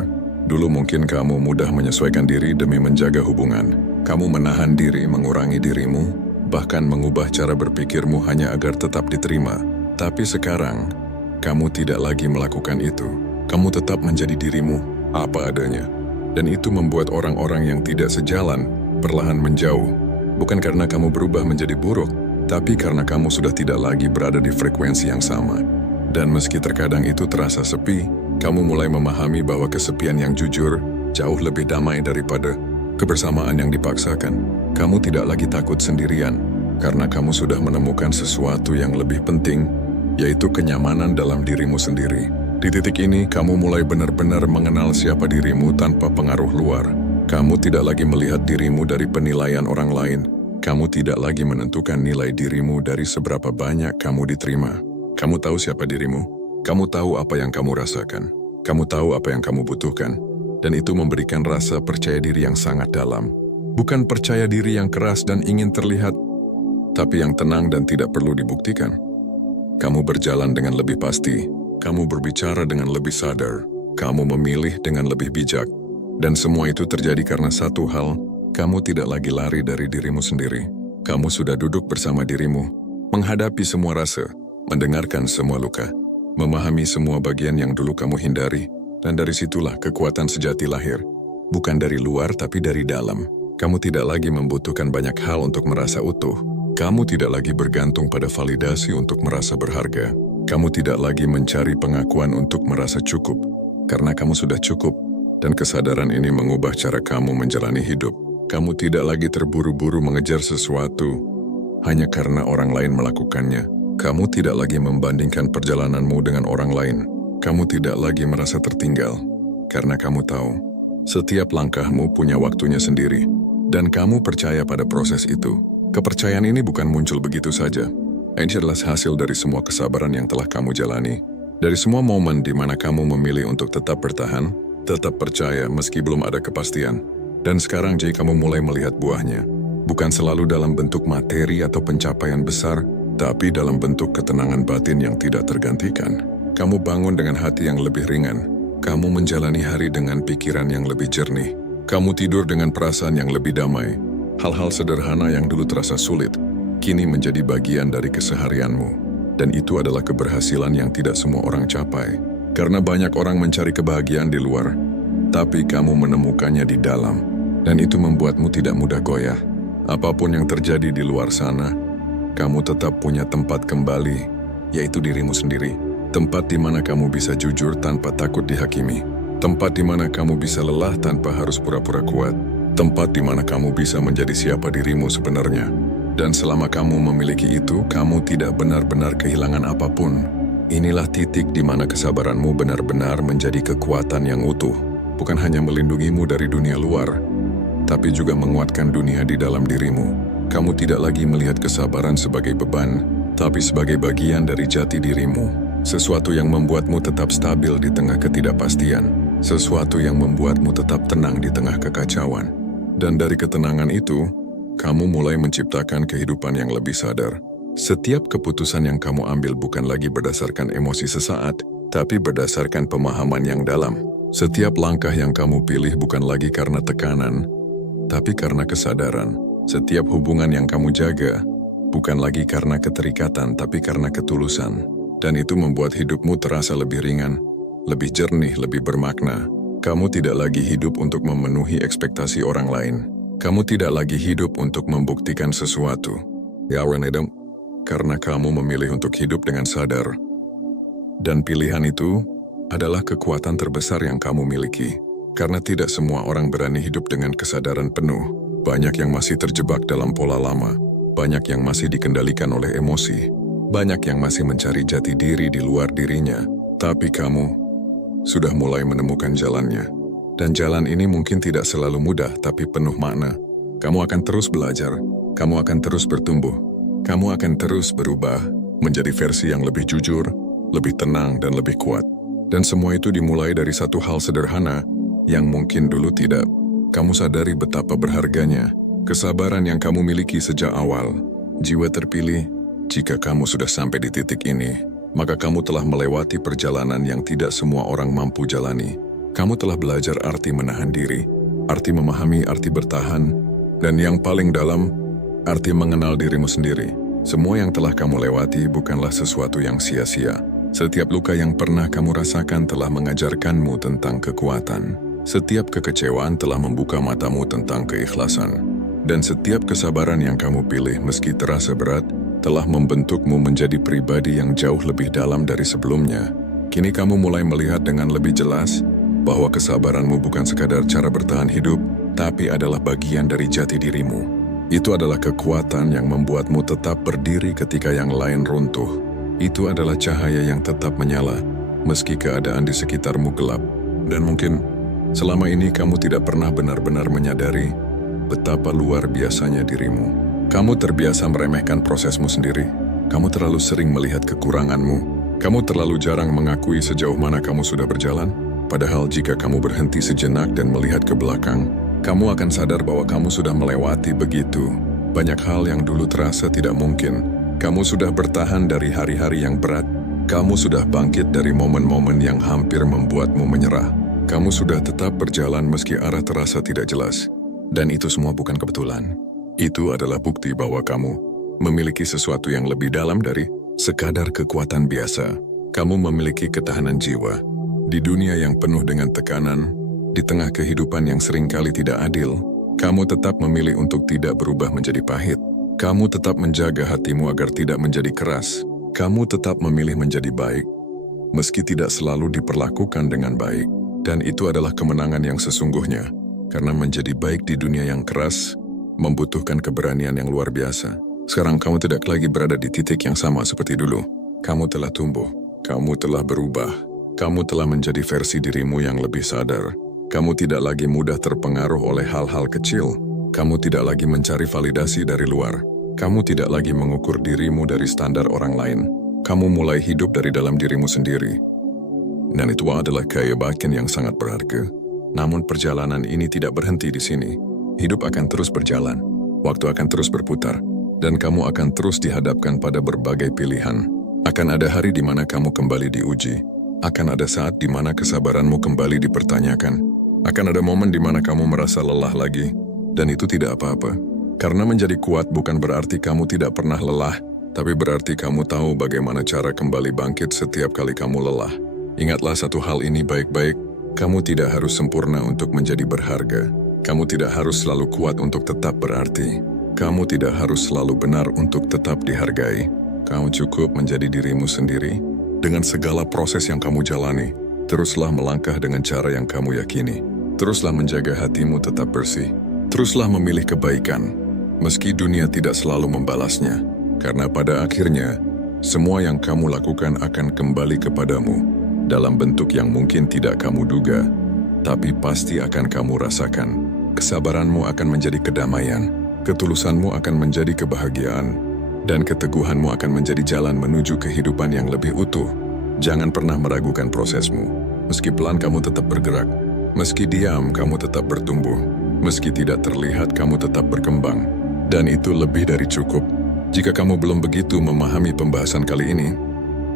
Dulu mungkin kamu mudah menyesuaikan diri demi menjaga hubungan. Kamu menahan diri, mengurangi dirimu, bahkan mengubah cara berpikirmu hanya agar tetap diterima. Tapi sekarang, kamu tidak lagi melakukan itu. Kamu tetap menjadi dirimu, apa adanya. Dan itu membuat orang-orang yang tidak sejalan perlahan menjauh. Bukan karena kamu berubah menjadi buruk, tapi karena kamu sudah tidak lagi berada di frekuensi yang sama. Dan meski terkadang itu terasa sepi, kamu mulai memahami bahwa kesepian yang jujur jauh lebih damai daripada kebersamaan yang dipaksakan. Kamu tidak lagi takut sendirian, karena kamu sudah menemukan sesuatu yang lebih penting, yaitu kenyamanan dalam dirimu sendiri. Di titik ini, kamu mulai benar-benar mengenal siapa dirimu tanpa pengaruh luar. Kamu tidak lagi melihat dirimu dari penilaian orang lain. Kamu tidak lagi menentukan nilai dirimu dari seberapa banyak kamu diterima. Kamu tahu siapa dirimu. Kamu tahu apa yang kamu rasakan. Kamu tahu apa yang kamu butuhkan. Dan itu memberikan rasa percaya diri yang sangat dalam. Bukan percaya diri yang keras dan ingin terlihat, tapi yang tenang dan tidak perlu dibuktikan. Kamu berjalan dengan lebih pasti. Kamu berbicara dengan lebih sadar. Kamu memilih dengan lebih bijak. Dan semua itu terjadi karena satu hal, kamu tidak lagi lari dari dirimu sendiri. Kamu sudah duduk bersama dirimu, menghadapi semua rasa, mendengarkan semua luka, memahami semua bagian yang dulu kamu hindari, dan dari situlah kekuatan sejati lahir. Bukan dari luar tapi dari dalam. Kamu tidak lagi membutuhkan banyak hal untuk merasa utuh. Kamu tidak lagi bergantung pada validasi untuk merasa berharga. Kamu tidak lagi mencari pengakuan untuk merasa cukup, karena kamu sudah cukup, dan kesadaran ini mengubah cara kamu menjalani hidup. Kamu tidak lagi terburu-buru mengejar sesuatu hanya karena orang lain melakukannya. Kamu tidak lagi membandingkan perjalananmu dengan orang lain. Kamu tidak lagi merasa tertinggal, karena kamu tahu setiap langkahmu punya waktunya sendiri, dan kamu percaya pada proses itu. Kepercayaan ini bukan muncul begitu saja. Ini adalah hasil dari semua kesabaran yang telah kamu jalani, dari semua momen di mana kamu memilih untuk tetap bertahan, tetap percaya meski belum ada kepastian. Dan sekarang jadi kamu mulai melihat buahnya, bukan selalu dalam bentuk materi atau pencapaian besar, tapi dalam bentuk ketenangan batin yang tidak tergantikan. Kamu bangun dengan hati yang lebih ringan. Kamu menjalani hari dengan pikiran yang lebih jernih. Kamu tidur dengan perasaan yang lebih damai. Hal-hal sederhana yang dulu terasa sulit, kini menjadi bagian dari keseharianmu. Dan itu adalah keberhasilan yang tidak semua orang capai. Karena banyak orang mencari kebahagiaan di luar, tapi kamu menemukannya di dalam. Dan itu membuatmu tidak mudah goyah. Apapun yang terjadi di luar sana, kamu tetap punya tempat kembali, yaitu dirimu sendiri. Tempat di mana kamu bisa jujur tanpa takut dihakimi. Tempat di mana kamu bisa lelah tanpa harus pura-pura kuat. Tempat di mana kamu bisa menjadi siapa dirimu sebenarnya. Dan selama kamu memiliki itu, kamu tidak benar-benar kehilangan apapun. Inilah titik di mana kesabaranmu benar-benar menjadi kekuatan yang utuh. Bukan hanya melindungimu dari dunia luar, tapi juga menguatkan dunia di dalam dirimu. Kamu tidak lagi melihat kesabaran sebagai beban, tapi sebagai bagian dari jati dirimu. Sesuatu yang membuatmu tetap stabil di tengah ketidakpastian. Sesuatu yang membuatmu tetap tenang di tengah kekacauan. Dan dari ketenangan itu, kamu mulai menciptakan kehidupan yang lebih sadar. Setiap keputusan yang kamu ambil bukan lagi berdasarkan emosi sesaat, tapi berdasarkan pemahaman yang dalam. Setiap langkah yang kamu pilih bukan lagi karena tekanan, tapi karena kesadaran. Setiap hubungan yang kamu jaga bukan lagi karena keterikatan, tapi karena ketulusan. Dan itu membuat hidupmu terasa lebih ringan, lebih jernih, lebih bermakna. Kamu tidak lagi hidup untuk memenuhi ekspektasi orang lain. Kamu tidak lagi hidup untuk membuktikan sesuatu. Ya, karena kamu memilih untuk hidup dengan sadar. Dan pilihan itu adalah kekuatan terbesar yang kamu miliki. Karena tidak semua orang berani hidup dengan kesadaran penuh. Banyak yang masih terjebak dalam pola lama. Banyak yang masih dikendalikan oleh emosi. Banyak yang masih mencari jati diri di luar dirinya. Tapi kamu sudah mulai menemukan jalannya. Dan jalan ini mungkin tidak selalu mudah, tapi penuh makna. Kamu akan terus belajar. Kamu akan terus bertumbuh. Kamu akan terus berubah menjadi versi yang lebih jujur, lebih tenang, dan lebih kuat. Dan semua itu dimulai dari satu hal sederhana yang mungkin dulu tidak. Kamu sadari betapa berharganya kesabaran yang kamu miliki sejak awal. Jiwa terpilih, jika kamu sudah sampai di titik ini, maka kamu telah melewati perjalanan yang tidak semua orang mampu jalani. Kamu telah belajar arti menahan diri, arti memahami, arti bertahan, dan yang paling dalam, arti mengenal dirimu sendiri. Semua yang telah kamu lewati bukanlah sesuatu yang sia-sia. Setiap luka yang pernah kamu rasakan telah mengajarkanmu tentang kekuatan. Setiap kekecewaan telah membuka matamu tentang keikhlasan. Dan setiap kesabaran yang kamu pilih meski terasa berat, telah membentukmu menjadi pribadi yang jauh lebih dalam dari sebelumnya. Kini kamu mulai melihat dengan lebih jelas bahwa kesabaranmu bukan sekadar cara bertahan hidup, tapi adalah bagian dari jati dirimu. Itu adalah kekuatan yang membuatmu tetap berdiri ketika yang lain runtuh. Itu adalah cahaya yang tetap menyala, meski keadaan di sekitarmu gelap. Dan mungkin selama ini kamu tidak pernah benar-benar menyadari betapa luar biasanya dirimu. Kamu terbiasa meremehkan prosesmu sendiri. Kamu terlalu sering melihat kekuranganmu. Kamu terlalu jarang mengakui sejauh mana kamu sudah berjalan. Padahal jika kamu berhenti sejenak dan melihat ke belakang, kamu akan sadar bahwa kamu sudah melewati begitu banyak hal yang dulu terasa tidak mungkin. Kamu sudah bertahan dari hari-hari yang berat. Kamu sudah bangkit dari momen-momen yang hampir membuatmu menyerah. Kamu sudah tetap berjalan meski arah terasa tidak jelas. Dan itu semua bukan kebetulan. Itu adalah bukti bahwa kamu memiliki sesuatu yang lebih dalam dari sekadar kekuatan biasa. Kamu memiliki ketahanan jiwa. Di dunia yang penuh dengan tekanan, di tengah kehidupan yang seringkali tidak adil, kamu tetap memilih untuk tidak berubah menjadi pahit. Kamu tetap menjaga hatimu agar tidak menjadi keras. Kamu tetap memilih menjadi baik, meski tidak selalu diperlakukan dengan baik. Dan itu adalah kemenangan yang sesungguhnya, karena menjadi baik di dunia yang keras membutuhkan keberanian yang luar biasa. Sekarang kamu tidak lagi berada di titik yang sama seperti dulu. Kamu telah tumbuh, kamu telah berubah, kamu telah menjadi versi dirimu yang lebih sadar. Kamu tidak lagi mudah terpengaruh oleh hal-hal kecil. Kamu tidak lagi mencari validasi dari luar. Kamu tidak lagi mengukur dirimu dari standar orang lain. Kamu mulai hidup dari dalam dirimu sendiri. Dan itu adalah keyakinan yang sangat berharga. Namun perjalanan ini tidak berhenti di sini. Hidup akan terus berjalan. Waktu akan terus berputar. Dan kamu akan terus dihadapkan pada berbagai pilihan. Akan ada hari di mana kamu kembali diuji. Akan ada saat di mana kesabaranmu kembali dipertanyakan. Akan ada momen di mana kamu merasa lelah lagi, dan itu tidak apa-apa. Karena menjadi kuat bukan berarti kamu tidak pernah lelah, tapi berarti kamu tahu bagaimana cara kembali bangkit setiap kali kamu lelah. Ingatlah satu hal ini baik-baik, kamu tidak harus sempurna untuk menjadi berharga. Kamu tidak harus selalu kuat untuk tetap berarti. Kamu tidak harus selalu benar untuk tetap dihargai. Kamu cukup menjadi dirimu sendiri, dengan segala proses yang kamu jalani. Teruslah melangkah dengan cara yang kamu yakini. Teruslah menjaga hatimu tetap bersih. Teruslah memilih kebaikan, meski dunia tidak selalu membalasnya. Karena pada akhirnya, semua yang kamu lakukan akan kembali kepadamu dalam bentuk yang mungkin tidak kamu duga, tapi pasti akan kamu rasakan. Kesabaranmu akan menjadi kedamaian, ketulusanmu akan menjadi kebahagiaan, dan keteguhanmu akan menjadi jalan menuju kehidupan yang lebih utuh. Jangan pernah meragukan prosesmu. Meski pelan kamu tetap bergerak. Meski diam, kamu tetap bertumbuh. Meski tidak terlihat, kamu tetap berkembang. Dan itu lebih dari cukup. Jika kamu belum begitu memahami pembahasan kali ini,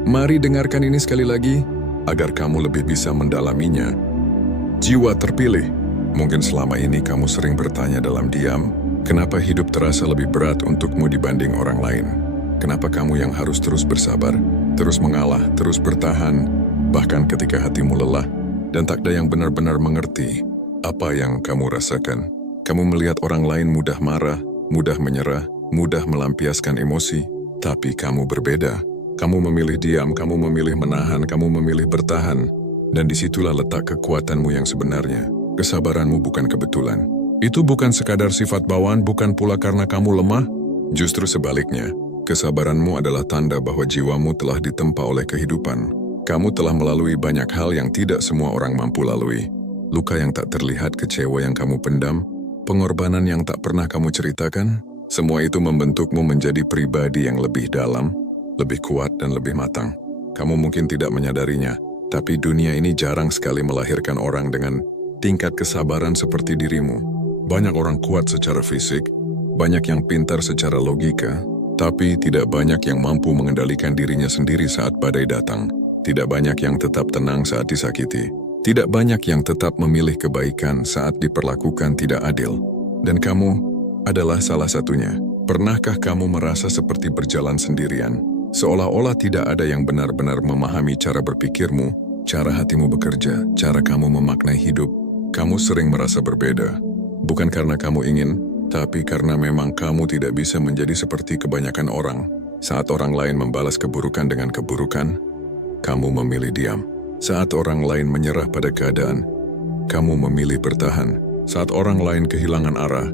mari dengarkan ini sekali lagi, agar kamu lebih bisa mendalaminya. Jiwa terpilih. Mungkin selama ini kamu sering bertanya dalam diam, kenapa hidup terasa lebih berat untukmu dibanding orang lain? Kenapa kamu yang harus terus bersabar, terus mengalah, terus bertahan, bahkan ketika hatimu lelah? Dan tak ada yang benar-benar mengerti apa yang kamu rasakan. Kamu melihat orang lain mudah marah, mudah menyerah, mudah melampiaskan emosi, tapi kamu berbeda. Kamu memilih diam, kamu memilih menahan, kamu memilih bertahan. Dan disitulah letak kekuatanmu yang sebenarnya. Kesabaranmu bukan kebetulan. Itu bukan sekadar sifat bawaan, bukan pula karena kamu lemah. Justru sebaliknya, kesabaranmu adalah tanda bahwa jiwamu telah ditempa oleh kehidupan. Kamu telah melalui banyak hal yang tidak semua orang mampu lalui. Luka yang tak terlihat, kecewa yang kamu pendam, pengorbanan yang tak pernah kamu ceritakan, semua itu membentukmu menjadi pribadi yang lebih dalam, lebih kuat dan lebih matang. Kamu mungkin tidak menyadarinya, tapi dunia ini jarang sekali melahirkan orang dengan tingkat kesabaran seperti dirimu. Banyak orang kuat secara fisik, banyak yang pintar secara logika, tapi tidak banyak yang mampu mengendalikan dirinya sendiri saat badai datang. Tidak banyak yang tetap tenang saat disakiti. Tidak banyak yang tetap memilih kebaikan saat diperlakukan tidak adil. Dan kamu adalah salah satunya. Pernahkah kamu merasa seperti berjalan sendirian? Seolah-olah tidak ada yang benar-benar memahami cara berpikirmu, cara hatimu bekerja, cara kamu memaknai hidup. Kamu sering merasa berbeda. Bukan karena kamu ingin, tapi karena memang kamu tidak bisa menjadi seperti kebanyakan orang. Saat orang lain membalas keburukan dengan keburukan, kamu memilih diam. Saat orang lain menyerah pada keadaan, kamu memilih bertahan. Saat orang lain kehilangan arah,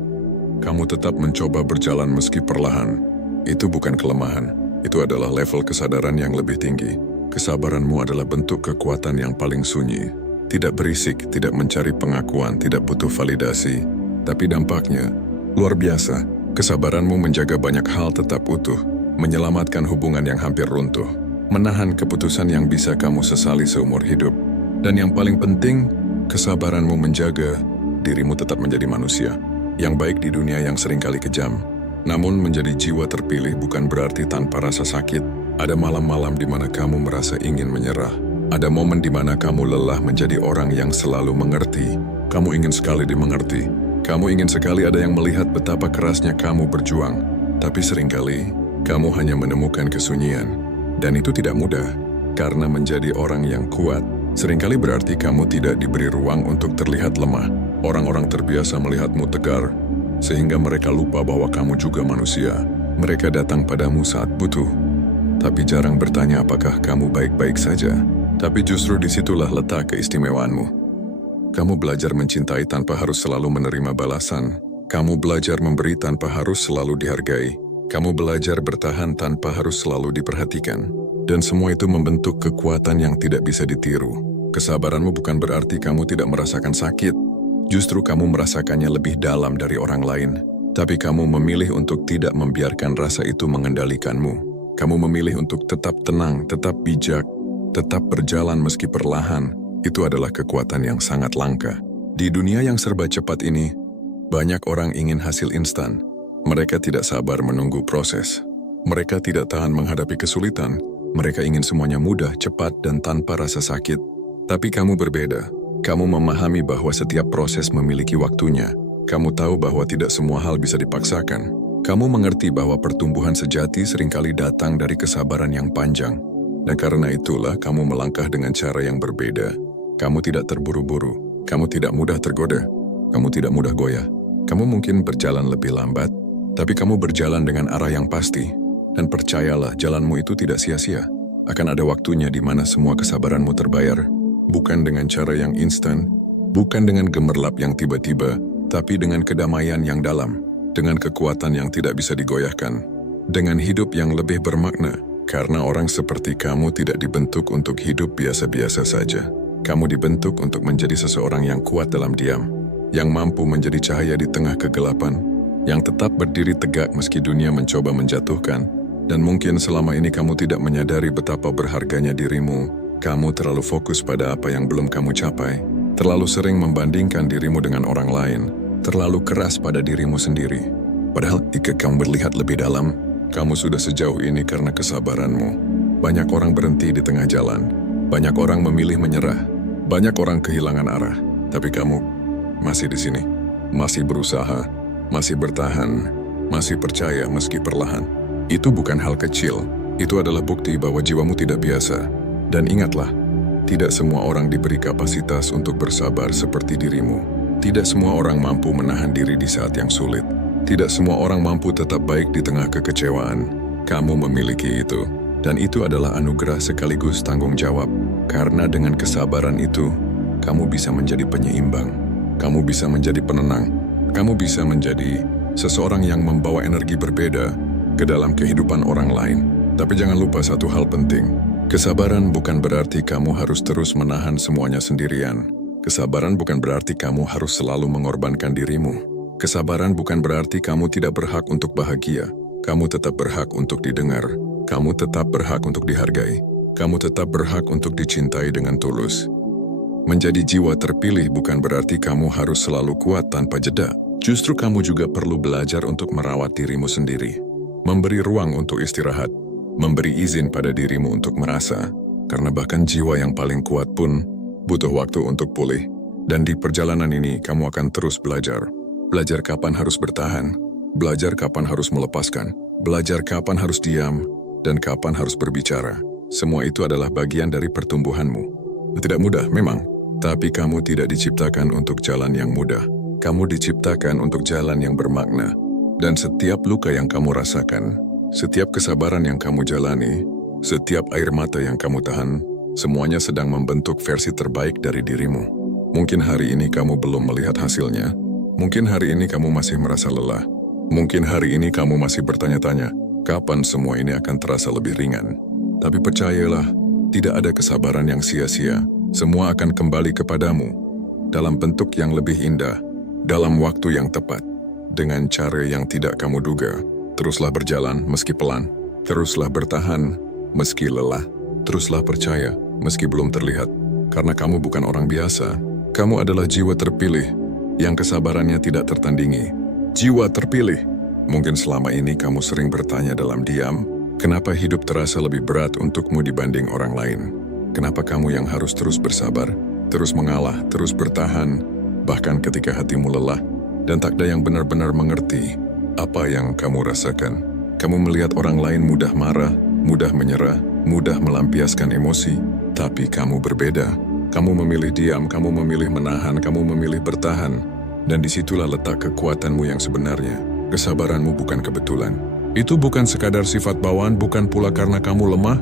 kamu tetap mencoba berjalan meski perlahan. Itu bukan kelemahan. Itu adalah level kesadaran yang lebih tinggi. Kesabaranmu adalah bentuk kekuatan yang paling sunyi. Tidak berisik, tidak mencari pengakuan, tidak butuh validasi. Tapi dampaknya luar biasa. Kesabaranmu menjaga banyak hal tetap utuh, menyelamatkan hubungan yang hampir runtuh, menahan keputusan yang bisa kamu sesali seumur hidup. Dan yang paling penting, kesabaranmu menjaga dirimu tetap menjadi manusia yang baik di dunia yang seringkali kejam. Namun menjadi jiwa terpilih bukan berarti tanpa rasa sakit. Ada malam-malam di mana kamu merasa ingin menyerah. Ada momen di mana kamu lelah menjadi orang yang selalu mengerti. Kamu ingin sekali dimengerti. Kamu ingin sekali ada yang melihat betapa kerasnya kamu berjuang. Tapi seringkali, kamu hanya menemukan kesunyian. Dan itu tidak mudah, karena menjadi orang yang kuat seringkali berarti kamu tidak diberi ruang untuk terlihat lemah. Orang-orang terbiasa melihatmu tegar, sehingga mereka lupa bahwa kamu juga manusia. Mereka datang padamu saat butuh, tapi jarang bertanya apakah kamu baik-baik saja. Tapi justru disitulah letak keistimewaanmu. Kamu belajar mencintai tanpa harus selalu menerima balasan. Kamu belajar memberi tanpa harus selalu dihargai. Kamu belajar bertahan tanpa harus selalu diperhatikan. Dan semua itu membentuk kekuatan yang tidak bisa ditiru. Kesabaranmu bukan berarti kamu tidak merasakan sakit. Justru kamu merasakannya lebih dalam dari orang lain. Tapi kamu memilih untuk tidak membiarkan rasa itu mengendalikanmu. Kamu memilih untuk tetap tenang, tetap bijak, tetap berjalan meski perlahan. Itu adalah kekuatan yang sangat langka. Di dunia yang serba cepat ini, banyak orang ingin hasil instan. Mereka tidak sabar menunggu proses. Mereka tidak tahan menghadapi kesulitan. Mereka ingin semuanya mudah, cepat, dan tanpa rasa sakit. Tapi kamu berbeda. Kamu memahami bahwa setiap proses memiliki waktunya. Kamu tahu bahwa tidak semua hal bisa dipaksakan. Kamu mengerti bahwa pertumbuhan sejati seringkali datang dari kesabaran yang panjang. Dan karena itulah kamu melangkah dengan cara yang berbeda. Kamu tidak terburu-buru. Kamu tidak mudah tergoda. Kamu tidak mudah goyah. Kamu mungkin berjalan lebih lambat, tapi kamu berjalan dengan arah yang pasti. Dan percayalah, jalanmu itu tidak sia-sia. Akan ada waktunya di mana semua kesabaranmu terbayar. Bukan dengan cara yang instan, bukan dengan gemerlap yang tiba-tiba, tapi dengan kedamaian yang dalam, dengan kekuatan yang tidak bisa digoyahkan, dengan hidup yang lebih bermakna, karena orang seperti kamu tidak dibentuk untuk hidup biasa-biasa saja. Kamu dibentuk untuk menjadi seseorang yang kuat dalam diam, yang mampu menjadi cahaya di tengah kegelapan, yang tetap berdiri tegak meski dunia mencoba menjatuhkan. Dan mungkin selama ini kamu tidak menyadari betapa berharganya dirimu. Kamu terlalu fokus pada apa yang belum kamu capai, terlalu sering membandingkan dirimu dengan orang lain, terlalu keras pada dirimu sendiri. Padahal jika kamu melihat lebih dalam, kamu sudah sejauh ini karena kesabaranmu. Banyak orang berhenti di tengah jalan, banyak orang memilih menyerah, banyak orang kehilangan arah. Tapi kamu masih di sini, masih berusaha, masih bertahan, masih percaya meski perlahan. Itu bukan hal kecil, itu adalah bukti bahwa jiwamu tidak biasa. Dan ingatlah, tidak semua orang diberi kapasitas untuk bersabar seperti dirimu. Tidak semua orang mampu menahan diri di saat yang sulit. Tidak semua orang mampu tetap baik di tengah kekecewaan. Kamu memiliki itu. Dan itu adalah anugerah sekaligus tanggung jawab. Karena dengan kesabaran itu, kamu bisa menjadi penyeimbang. Kamu bisa menjadi penenang. Kamu bisa menjadi seseorang yang membawa energi berbeda ke dalam kehidupan orang lain. Tapi jangan lupa satu hal penting. Kesabaran bukan berarti kamu harus terus menahan semuanya sendirian. Kesabaran bukan berarti kamu harus selalu mengorbankan dirimu. Kesabaran bukan berarti kamu tidak berhak untuk bahagia. Kamu tetap berhak untuk didengar. Kamu tetap berhak untuk dihargai. Kamu tetap berhak untuk dicintai dengan tulus. Menjadi jiwa terpilih bukan berarti kamu harus selalu kuat tanpa jeda. Justru kamu juga perlu belajar untuk merawat dirimu sendiri. Memberi ruang untuk istirahat. Memberi izin pada dirimu untuk merasa. Karena bahkan jiwa yang paling kuat pun butuh waktu untuk pulih. Dan di perjalanan ini kamu akan terus belajar. Belajar kapan harus bertahan. Belajar kapan harus melepaskan. Belajar kapan harus diam. Dan kapan harus berbicara. Semua itu adalah bagian dari pertumbuhanmu. Tidak mudah memang, tapi kamu tidak diciptakan untuk jalan yang mudah. Kamu diciptakan untuk jalan yang bermakna. Dan setiap luka yang kamu rasakan, setiap kesabaran yang kamu jalani, setiap air mata yang kamu tahan, semuanya sedang membentuk versi terbaik dari dirimu. Mungkin hari ini kamu belum melihat hasilnya. Mungkin hari ini kamu masih merasa lelah. Mungkin hari ini kamu masih bertanya-tanya, kapan semua ini akan terasa lebih ringan? Tapi percayalah, tidak ada kesabaran yang sia-sia. Semua akan kembali kepadamu dalam bentuk yang lebih indah, dalam waktu yang tepat, dengan cara yang tidak kamu duga. Teruslah berjalan meski pelan, teruslah bertahan meski lelah, teruslah percaya meski belum terlihat. Karena kamu bukan orang biasa, kamu adalah jiwa terpilih yang kesabarannya tidak tertandingi. Jiwa terpilih. Mungkin selama ini kamu sering bertanya dalam diam, kenapa hidup terasa lebih berat untukmu dibanding orang lain? Kenapa kamu yang harus terus bersabar, terus mengalah, terus bertahan, bahkan ketika hatimu lelah dan tak ada yang benar-benar mengerti apa yang kamu rasakan? Kamu melihat orang lain mudah marah, mudah menyerah, mudah melampiaskan emosi, tapi kamu berbeda. Kamu memilih diam, kamu memilih menahan, kamu memilih bertahan, dan disitulah letak kekuatanmu yang sebenarnya. Kesabaranmu bukan kebetulan. Itu bukan sekadar sifat bawaan, bukan pula karena kamu lemah.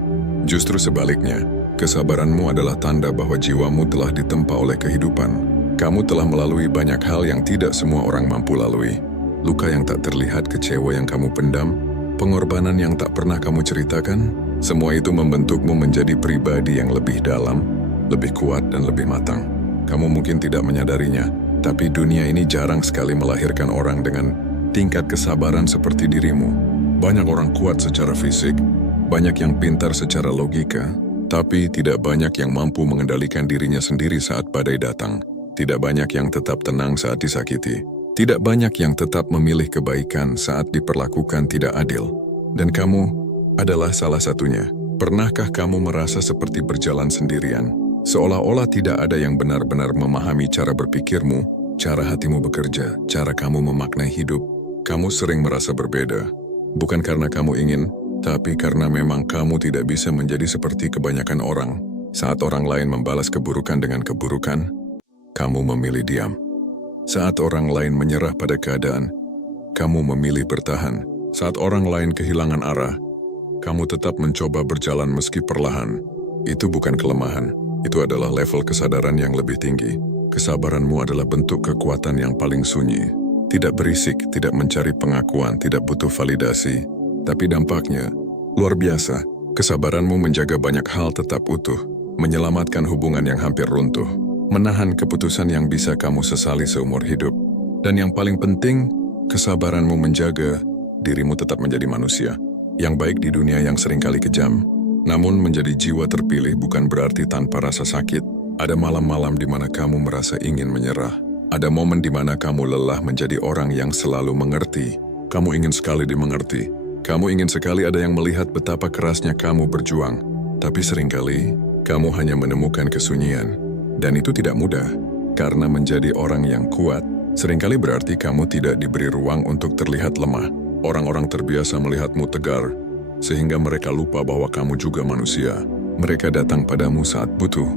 Justru sebaliknya, kesabaranmu adalah tanda bahwa jiwamu telah ditempa oleh kehidupan. Kamu telah melalui banyak hal yang tidak semua orang mampu lalui. Luka yang tak terlihat, kecewa yang kamu pendam, pengorbanan yang tak pernah kamu ceritakan, semua itu membentukmu menjadi pribadi yang lebih dalam, lebih kuat dan lebih matang. Kamu mungkin tidak menyadarinya, tapi dunia ini jarang sekali melahirkan orang dengan tingkat kesabaran seperti dirimu. Banyak orang kuat secara fisik, banyak yang pintar secara logika, tapi tidak banyak yang mampu mengendalikan dirinya sendiri saat badai datang. Tidak banyak yang tetap tenang saat disakiti. Tidak banyak yang tetap memilih kebaikan saat diperlakukan tidak adil. Dan kamu adalah salah satunya. Pernahkah kamu merasa seperti berjalan sendirian? Seolah-olah tidak ada yang benar-benar memahami cara berpikirmu, cara hatimu bekerja, cara kamu memaknai hidup. Kamu sering merasa berbeda. Bukan karena kamu ingin, tapi karena memang kamu tidak bisa menjadi seperti kebanyakan orang. Saat orang lain membalas keburukan dengan keburukan, kamu memilih diam. Saat orang lain menyerah pada keadaan, kamu memilih bertahan. Saat orang lain kehilangan arah, kamu tetap mencoba berjalan meski perlahan. Itu bukan kelemahan, itu adalah level kesadaran yang lebih tinggi. Kesabaranmu adalah bentuk kekuatan yang paling sunyi. Tidak berisik, tidak mencari pengakuan, tidak butuh validasi. Tapi dampaknya luar biasa. Kesabaranmu menjaga banyak hal tetap utuh, menyelamatkan hubungan yang hampir runtuh, menahan keputusan yang bisa kamu sesali seumur hidup. Dan yang paling penting, kesabaranmu menjaga dirimu tetap menjadi manusia yang baik di dunia yang seringkali kejam. Namun menjadi jiwa terpilih bukan berarti tanpa rasa sakit. Ada malam-malam di mana kamu merasa ingin menyerah. Ada momen di mana kamu lelah menjadi orang yang selalu mengerti. Kamu ingin sekali dimengerti. Kamu ingin sekali ada yang melihat betapa kerasnya kamu berjuang. Tapi seringkali, kamu hanya menemukan kesunyian. Dan itu tidak mudah, karena menjadi orang yang kuat, seringkali berarti kamu tidak diberi ruang untuk terlihat lemah. Orang-orang terbiasa melihatmu tegar, sehingga mereka lupa bahwa kamu juga manusia. Mereka datang padamu saat butuh,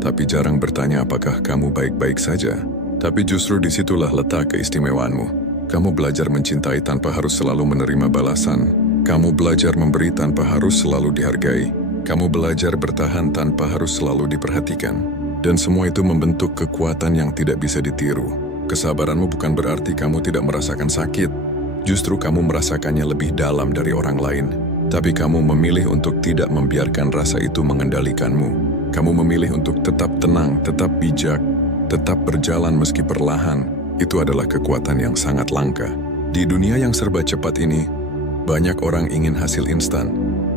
tapi jarang bertanya apakah kamu baik-baik saja. Tapi justru disitulah letak keistimewaanmu. Kamu belajar mencintai tanpa harus selalu menerima balasan. Kamu belajar memberi tanpa harus selalu dihargai. Kamu belajar bertahan tanpa harus selalu diperhatikan. Dan semua itu membentuk kekuatan yang tidak bisa ditiru. Kesabaranmu bukan berarti kamu tidak merasakan sakit. Justru kamu merasakannya lebih dalam dari orang lain. Tapi kamu memilih untuk tidak membiarkan rasa itu mengendalikanmu. Kamu memilih untuk tetap tenang, tetap bijak, tetap berjalan meski perlahan. Itu adalah kekuatan yang sangat langka. Di dunia yang serba cepat ini, banyak orang ingin hasil instan.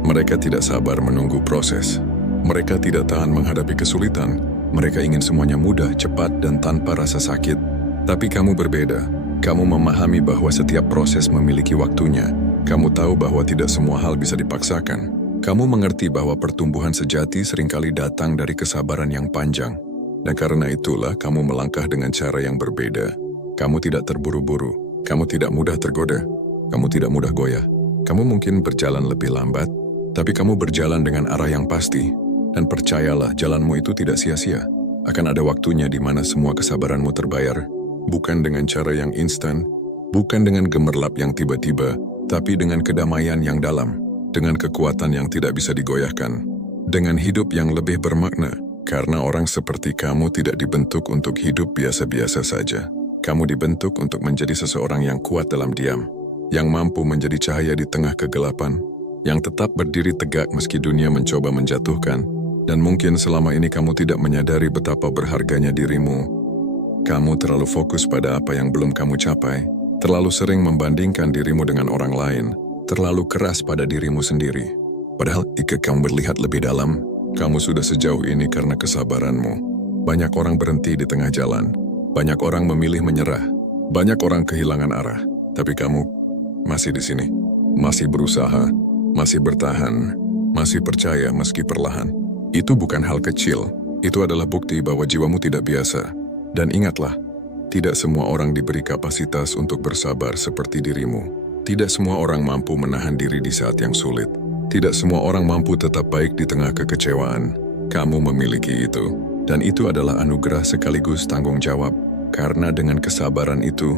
Mereka tidak sabar menunggu proses. Mereka tidak tahan menghadapi kesulitan. Mereka ingin semuanya mudah, cepat, dan tanpa rasa sakit. Tapi kamu berbeda. Kamu memahami bahwa setiap proses memiliki waktunya. Kamu tahu bahwa tidak semua hal bisa dipaksakan. Kamu mengerti bahwa pertumbuhan sejati seringkali datang dari kesabaran yang panjang. Dan karena itulah kamu melangkah dengan cara yang berbeda. Kamu tidak terburu-buru. Kamu tidak mudah tergoda. Kamu tidak mudah goyah. Kamu mungkin berjalan lebih lambat, tapi kamu berjalan dengan arah yang pasti. Dan percayalah, jalanmu itu tidak sia-sia. Akan ada waktunya di mana semua kesabaranmu terbayar. Bukan dengan cara yang instan, bukan dengan gemerlap yang tiba-tiba, tapi dengan kedamaian yang dalam, dengan kekuatan yang tidak bisa digoyahkan, dengan hidup yang lebih bermakna. Karena orang seperti kamu tidak dibentuk untuk hidup biasa-biasa saja. Kamu dibentuk untuk menjadi seseorang yang kuat dalam diam, yang mampu menjadi cahaya di tengah kegelapan, yang tetap berdiri tegak meski dunia mencoba menjatuhkan. Dan mungkin selama ini kamu tidak menyadari betapa berharganya dirimu. Kamu terlalu fokus pada apa yang belum kamu capai, terlalu sering membandingkan dirimu dengan orang lain, terlalu keras pada dirimu sendiri. Padahal jika kamu melihat lebih dalam, kamu sudah sejauh ini karena kesabaranmu. Banyak orang berhenti di tengah jalan. Banyak orang memilih menyerah. Banyak orang kehilangan arah. Tapi kamu masih di sini. Masih berusaha, masih bertahan, masih percaya meski perlahan. Itu bukan hal kecil. Itu adalah bukti bahwa jiwamu tidak biasa. Dan ingatlah, tidak semua orang diberi kapasitas untuk bersabar seperti dirimu. Tidak semua orang mampu menahan diri di saat yang sulit. Tidak semua orang mampu tetap baik di tengah kekecewaan. Kamu memiliki itu. Dan itu adalah anugerah sekaligus tanggung jawab. Karena dengan kesabaran itu,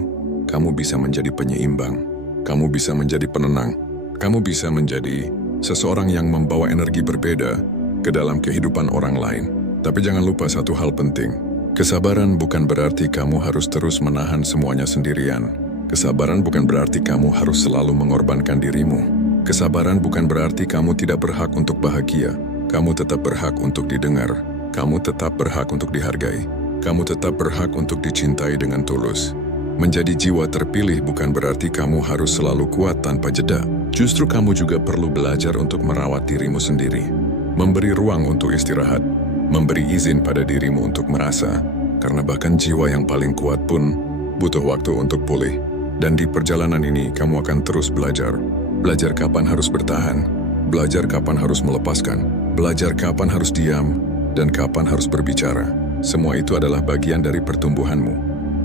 kamu bisa menjadi penyeimbang. Kamu bisa menjadi penenang. Kamu bisa menjadi seseorang yang membawa energi berbeda ke dalam kehidupan orang lain. Tapi jangan lupa satu hal penting. Kesabaran bukan berarti kamu harus terus menahan semuanya sendirian. Kesabaran bukan berarti kamu harus selalu mengorbankan dirimu. Kesabaran bukan berarti kamu tidak berhak untuk bahagia. Kamu tetap berhak untuk didengar. Kamu tetap berhak untuk dihargai. Kamu tetap berhak untuk dicintai dengan tulus. Menjadi jiwa terpilih bukan berarti kamu harus selalu kuat tanpa jeda. Justru kamu juga perlu belajar untuk merawat dirimu sendiri. Memberi ruang untuk istirahat, memberi izin pada dirimu untuk merasa, karena bahkan jiwa yang paling kuat pun butuh waktu untuk pulih. Dan di perjalanan ini kamu akan terus belajar. Belajar kapan harus bertahan, belajar kapan harus melepaskan, belajar kapan harus diam, dan kapan harus berbicara. Semua itu adalah bagian dari pertumbuhanmu.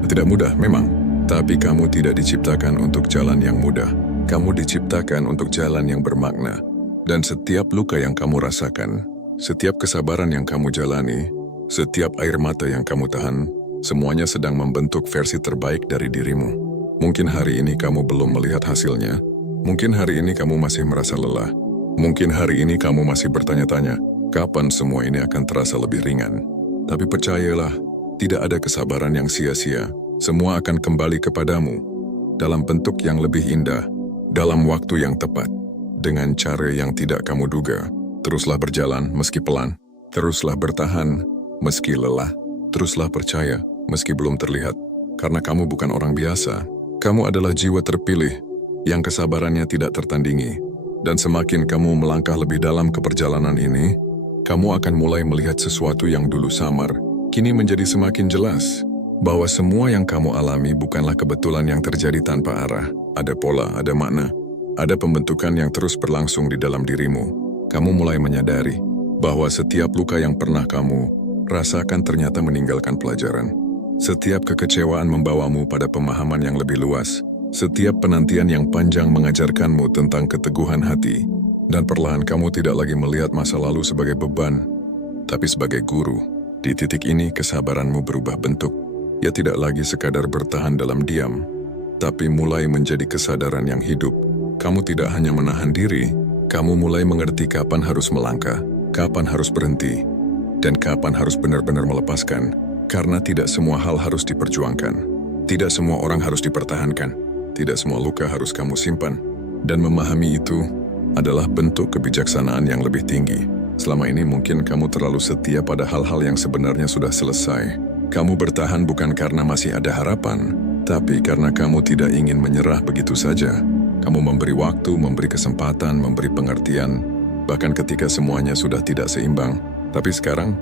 Tidak mudah memang, tapi kamu tidak diciptakan untuk jalan yang mudah. Kamu diciptakan untuk jalan yang bermakna. Dan setiap luka yang kamu rasakan, setiap kesabaran yang kamu jalani, setiap air mata yang kamu tahan, semuanya sedang membentuk versi terbaik dari dirimu. Mungkin hari ini kamu belum melihat hasilnya. Mungkin hari ini kamu masih merasa lelah. Mungkin hari ini kamu masih bertanya-tanya, kapan semua ini akan terasa lebih ringan. Tapi percayalah, tidak ada kesabaran yang sia-sia. Semua akan kembali kepadamu dalam bentuk yang lebih indah, dalam waktu yang tepat. Dengan cara yang tidak kamu duga. Teruslah berjalan meski pelan. Teruslah bertahan meski lelah. Teruslah percaya meski belum terlihat. Karena kamu bukan orang biasa. Kamu adalah jiwa terpilih yang kesabarannya tidak tertandingi. Dan semakin kamu melangkah lebih dalam ke perjalanan ini, kamu akan mulai melihat sesuatu yang dulu samar, kini menjadi semakin jelas. Bahwa semua yang kamu alami bukanlah kebetulan yang terjadi tanpa arah. Ada pola, ada makna. Ada pembentukan yang terus berlangsung di dalam dirimu. Kamu mulai menyadari bahwa setiap luka yang pernah kamu rasakan ternyata meninggalkan pelajaran. Setiap kekecewaan membawamu pada pemahaman yang lebih luas. Setiap penantian yang panjang mengajarkanmu tentang keteguhan hati. Dan perlahan kamu tidak lagi melihat masa lalu sebagai beban, tapi sebagai guru. Di titik ini kesabaranmu berubah bentuk. Ya tidak lagi sekadar bertahan dalam diam, tapi mulai menjadi kesadaran yang hidup. Kamu tidak hanya menahan diri, kamu mulai mengerti kapan harus melangkah, kapan harus berhenti, dan kapan harus benar-benar melepaskan. Karena tidak semua hal harus diperjuangkan. Tidak semua orang harus dipertahankan. Tidak semua luka harus kamu simpan. Dan memahami itu adalah bentuk kebijaksanaan yang lebih tinggi. Selama ini mungkin kamu terlalu setia pada hal-hal yang sebenarnya sudah selesai. Kamu bertahan bukan karena masih ada harapan, tapi karena kamu tidak ingin menyerah begitu saja. Kamu memberi waktu, memberi kesempatan, memberi pengertian, bahkan ketika semuanya sudah tidak seimbang. Tapi sekarang,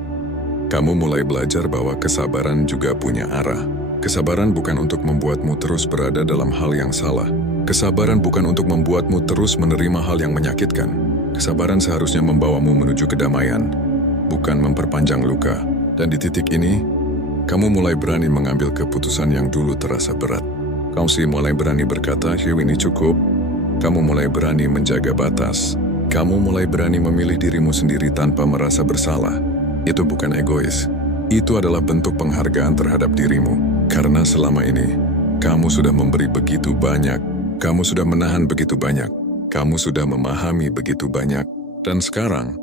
kamu mulai belajar bahwa kesabaran juga punya arah. Kesabaran bukan untuk membuatmu terus berada dalam hal yang salah. Kesabaran bukan untuk membuatmu terus menerima hal yang menyakitkan. Kesabaran seharusnya membawamu menuju kedamaian, bukan memperpanjang luka. Dan di titik ini, kamu mulai berani mengambil keputusan yang dulu terasa berat. Kamu mulai berani berkata, "Hiu, ini cukup." Kamu mulai berani menjaga batas. Kamu mulai berani memilih dirimu sendiri tanpa merasa bersalah. Itu bukan egois. Itu adalah bentuk penghargaan terhadap dirimu. Karena selama ini, kamu sudah memberi begitu banyak. Kamu sudah menahan begitu banyak. Kamu sudah memahami begitu banyak. Dan sekarang,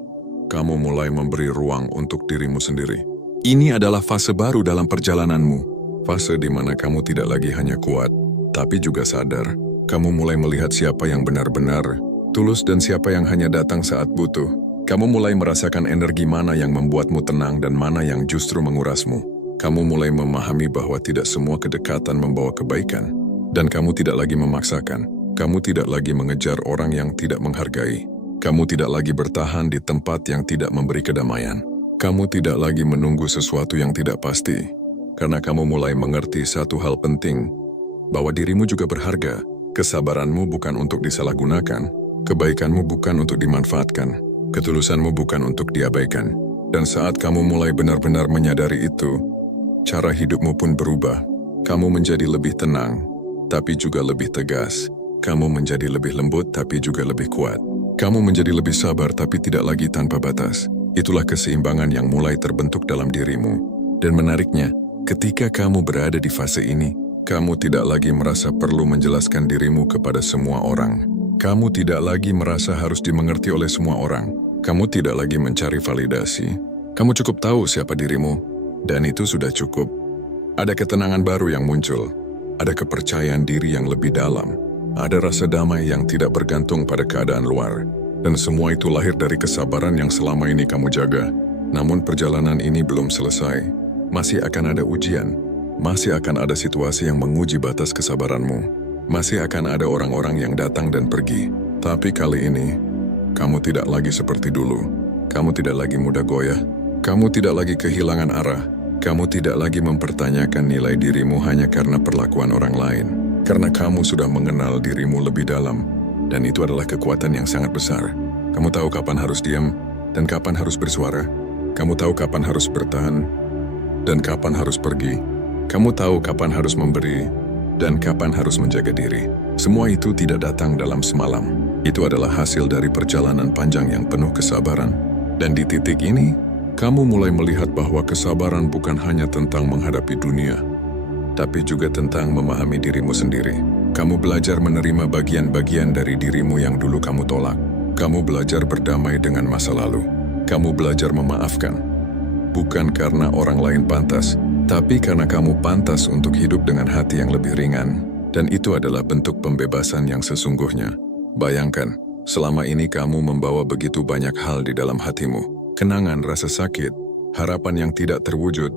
kamu mulai memberi ruang untuk dirimu sendiri. Ini adalah fase baru dalam perjalananmu. Fase di mana kamu tidak lagi hanya kuat, tapi juga sadar. Kamu mulai melihat siapa yang benar-benar tulus dan siapa yang hanya datang saat butuh. Kamu mulai merasakan energi mana yang membuatmu tenang dan mana yang justru mengurasmu. Kamu mulai memahami bahwa tidak semua kedekatan membawa kebaikan. Dan kamu tidak lagi memaksakan. Kamu tidak lagi mengejar orang yang tidak menghargai. Kamu tidak lagi bertahan di tempat yang tidak memberi kedamaian. Kamu tidak lagi menunggu sesuatu yang tidak pasti. Karena kamu mulai mengerti satu hal penting, bahwa dirimu juga berharga. Kesabaranmu bukan untuk disalahgunakan. Kebaikanmu bukan untuk dimanfaatkan. Ketulusanmu bukan untuk diabaikan. Dan saat kamu mulai benar-benar menyadari itu, cara hidupmu pun berubah. Kamu menjadi lebih tenang, tapi juga lebih tegas. Kamu menjadi lebih lembut, tapi juga lebih kuat. Kamu menjadi lebih sabar, tapi tidak lagi tanpa batas. Itulah keseimbangan yang mulai terbentuk dalam dirimu. Dan menariknya, ketika kamu berada di fase ini, kamu tidak lagi merasa perlu menjelaskan dirimu kepada semua orang. Kamu tidak lagi merasa harus dimengerti oleh semua orang. Kamu tidak lagi mencari validasi. Kamu cukup tahu siapa dirimu, dan itu sudah cukup. Ada ketenangan baru yang muncul. Ada kepercayaan diri yang lebih dalam. Ada rasa damai yang tidak bergantung pada keadaan luar. Dan semua itu lahir dari kesabaran yang selama ini kamu jaga. Namun perjalanan ini belum selesai. Masih akan ada ujian. Masih akan ada situasi yang menguji batas kesabaranmu. Masih akan ada orang-orang yang datang dan pergi. Tapi kali ini, kamu tidak lagi seperti dulu. Kamu tidak lagi mudah goyah. Kamu tidak lagi kehilangan arah. Kamu tidak lagi mempertanyakan nilai dirimu hanya karena perlakuan orang lain. Karena kamu sudah mengenal dirimu lebih dalam. Dan itu adalah kekuatan yang sangat besar. Kamu tahu kapan harus diam dan kapan harus bersuara. Kamu tahu kapan harus bertahan dan kapan harus pergi. Kamu tahu kapan harus memberi dan kapan harus menjaga diri. Semua itu tidak datang dalam semalam. Itu adalah hasil dari perjalanan panjang yang penuh kesabaran. Dan di titik ini, kamu mulai melihat bahwa kesabaran bukan hanya tentang menghadapi dunia, tapi juga tentang memahami dirimu sendiri. Kamu belajar menerima bagian-bagian dari dirimu yang dulu kamu tolak. Kamu belajar berdamai dengan masa lalu. Kamu belajar memaafkan. Bukan karena orang lain pantas, tapi karena kamu pantas untuk hidup dengan hati yang lebih ringan. Dan itu adalah bentuk pembebasan yang sesungguhnya. Bayangkan, selama ini kamu membawa begitu banyak hal di dalam hatimu. Kenangan, rasa sakit, harapan yang tidak terwujud,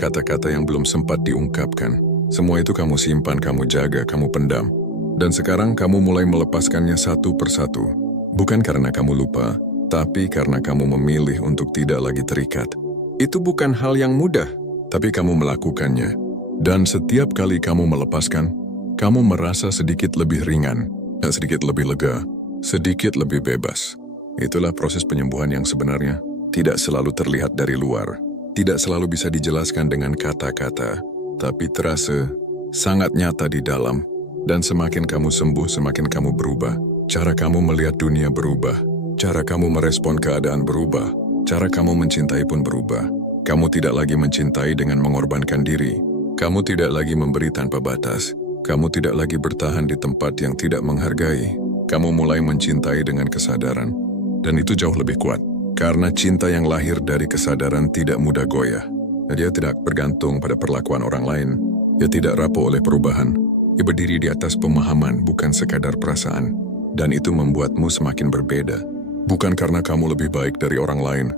kata-kata yang belum sempat diungkapkan. Semua itu kamu simpan, kamu jaga, kamu pendam. Dan sekarang kamu mulai melepaskannya satu persatu. Bukan karena kamu lupa, tapi karena kamu memilih untuk tidak lagi terikat. Itu bukan hal yang mudah, tapi kamu melakukannya. Dan setiap kali kamu melepaskan, kamu merasa sedikit lebih ringan, sedikit lebih lega, sedikit lebih bebas. Itulah proses penyembuhan yang sebenarnya tidak selalu terlihat dari luar, tidak selalu bisa dijelaskan dengan kata-kata, tapi terasa sangat nyata di dalam. Dan semakin kamu sembuh, semakin kamu berubah. Cara kamu melihat dunia berubah, cara kamu merespon keadaan berubah, cara kamu mencintai pun berubah. Kamu tidak lagi mencintai dengan mengorbankan diri. Kamu tidak lagi memberi tanpa batas. Kamu tidak lagi bertahan di tempat yang tidak menghargai. Kamu mulai mencintai dengan kesadaran. Dan itu jauh lebih kuat. Karena cinta yang lahir dari kesadaran tidak mudah goyah. Dia tidak bergantung pada perlakuan orang lain. Dia tidak rapuh oleh perubahan. Dia berdiri di atas pemahaman, bukan sekadar perasaan. Dan itu membuatmu semakin berbeda. Bukan karena kamu lebih baik dari orang lain,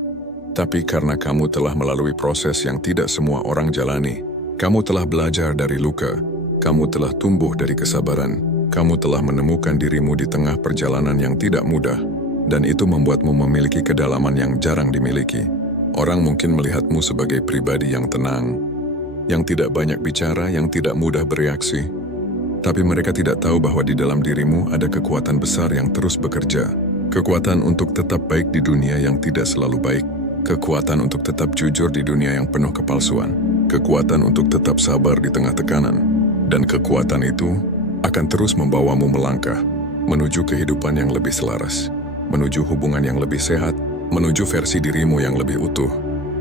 tapi karena kamu telah melalui proses yang tidak semua orang jalani. Kamu telah belajar dari luka. Kamu telah tumbuh dari kesabaran. Kamu telah menemukan dirimu di tengah perjalanan yang tidak mudah. Dan itu membuatmu memiliki kedalaman yang jarang dimiliki. Orang mungkin melihatmu sebagai pribadi yang tenang, yang tidak banyak bicara, yang tidak mudah bereaksi. Tapi mereka tidak tahu bahwa di dalam dirimu ada kekuatan besar yang terus bekerja. Kekuatan untuk tetap baik di dunia yang tidak selalu baik. Kekuatan untuk tetap jujur di dunia yang penuh kepalsuan. Kekuatan untuk tetap sabar di tengah tekanan. Dan kekuatan itu akan terus membawamu melangkah menuju kehidupan yang lebih selaras, menuju hubungan yang lebih sehat, menuju versi dirimu yang lebih utuh.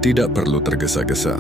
Tidak perlu tergesa-gesa,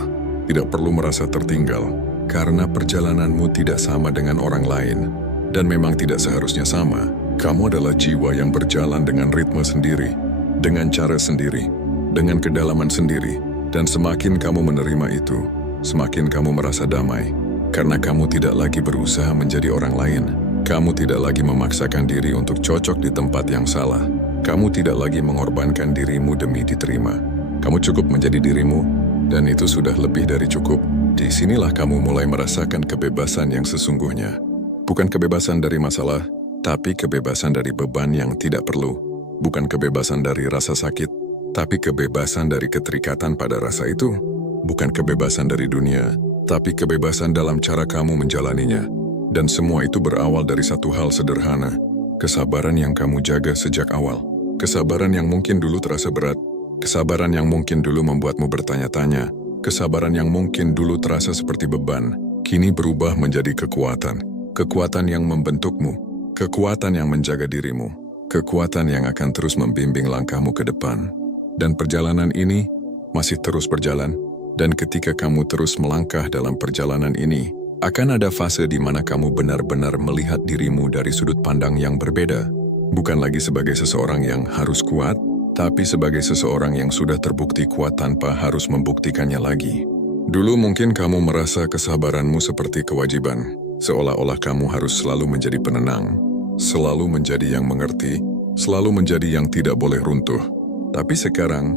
tidak perlu merasa tertinggal, karena perjalananmu tidak sama dengan orang lain, dan memang tidak seharusnya sama. Kamu adalah jiwa yang berjalan dengan ritme sendiri, dengan cara sendiri, dengan kedalaman sendiri, dan semakin kamu menerima itu, semakin kamu merasa damai, karena kamu tidak lagi berusaha menjadi orang lain. Kamu tidak lagi memaksakan diri untuk cocok di tempat yang salah. Kamu tidak lagi mengorbankan dirimu demi diterima. Kamu cukup menjadi dirimu, dan itu sudah lebih dari cukup. Di sinilah kamu mulai merasakan kebebasan yang sesungguhnya. Bukan kebebasan dari masalah, tapi kebebasan dari beban yang tidak perlu. Bukan kebebasan dari rasa sakit, tapi kebebasan dari keterikatan pada rasa itu. Bukan kebebasan dari dunia, tapi kebebasan dalam cara kamu menjalaninya. Dan semua itu berawal dari satu hal sederhana, kesabaran yang kamu jaga sejak awal. Kesabaran yang mungkin dulu terasa berat, kesabaran yang mungkin dulu membuatmu bertanya-tanya, kesabaran yang mungkin dulu terasa seperti beban, kini berubah menjadi kekuatan. Kekuatan yang membentukmu, kekuatan yang menjaga dirimu, kekuatan yang akan terus membimbing langkahmu ke depan. Dan perjalanan ini masih terus berjalan, dan ketika kamu terus melangkah dalam perjalanan ini, akan ada fase di mana kamu benar-benar melihat dirimu dari sudut pandang yang berbeda. Bukan lagi sebagai seseorang yang harus kuat, tapi sebagai seseorang yang sudah terbukti kuat tanpa harus membuktikannya lagi. Dulu mungkin kamu merasa kesabaranmu seperti kewajiban, seolah-olah kamu harus selalu menjadi penenang, selalu menjadi yang mengerti, selalu menjadi yang tidak boleh runtuh. Tapi sekarang,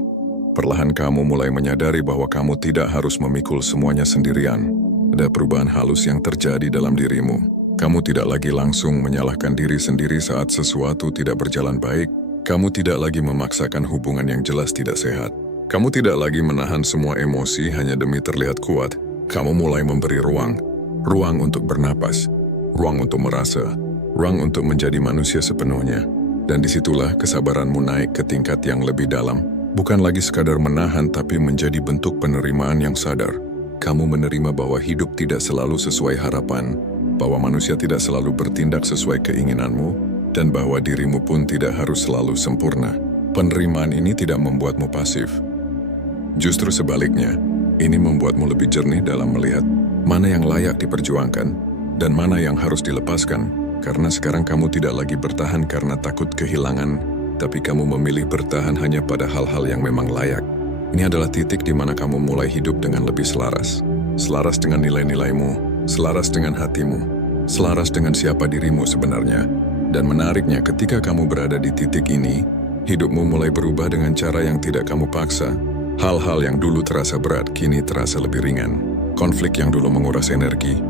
perlahan kamu mulai menyadari bahwa kamu tidak harus memikul semuanya sendirian. Ada perubahan halus yang terjadi dalam dirimu. Kamu tidak lagi langsung menyalahkan diri sendiri saat sesuatu tidak berjalan baik. Kamu tidak lagi memaksakan hubungan yang jelas tidak sehat. Kamu tidak lagi menahan semua emosi hanya demi terlihat kuat. Kamu mulai memberi ruang untuk bernapas, ruang untuk merasa, ruang untuk menjadi manusia sepenuhnya. Dan disitulah kesabaranmu naik ke tingkat yang lebih dalam. Bukan lagi sekadar menahan, tapi menjadi bentuk penerimaan yang sadar. Kamu menerima bahwa hidup tidak selalu sesuai harapan, bahwa manusia tidak selalu bertindak sesuai keinginanmu, dan bahwa dirimu pun tidak harus selalu sempurna. Penerimaan ini tidak membuatmu pasif. Justru sebaliknya, ini membuatmu lebih jernih dalam melihat mana yang layak diperjuangkan dan mana yang harus dilepaskan, karena sekarang kamu tidak lagi bertahan karena takut kehilangan, tapi kamu memilih bertahan hanya pada hal-hal yang memang layak. Ini adalah titik di mana kamu mulai hidup dengan lebih selaras. Selaras dengan nilai-nilaimu, selaras dengan hatimu, selaras dengan siapa dirimu sebenarnya. Dan menariknya, ketika kamu berada di titik ini, hidupmu mulai berubah dengan cara yang tidak kamu paksa. Hal-hal yang dulu terasa berat, kini terasa lebih ringan. Konflik yang dulu menguras energi,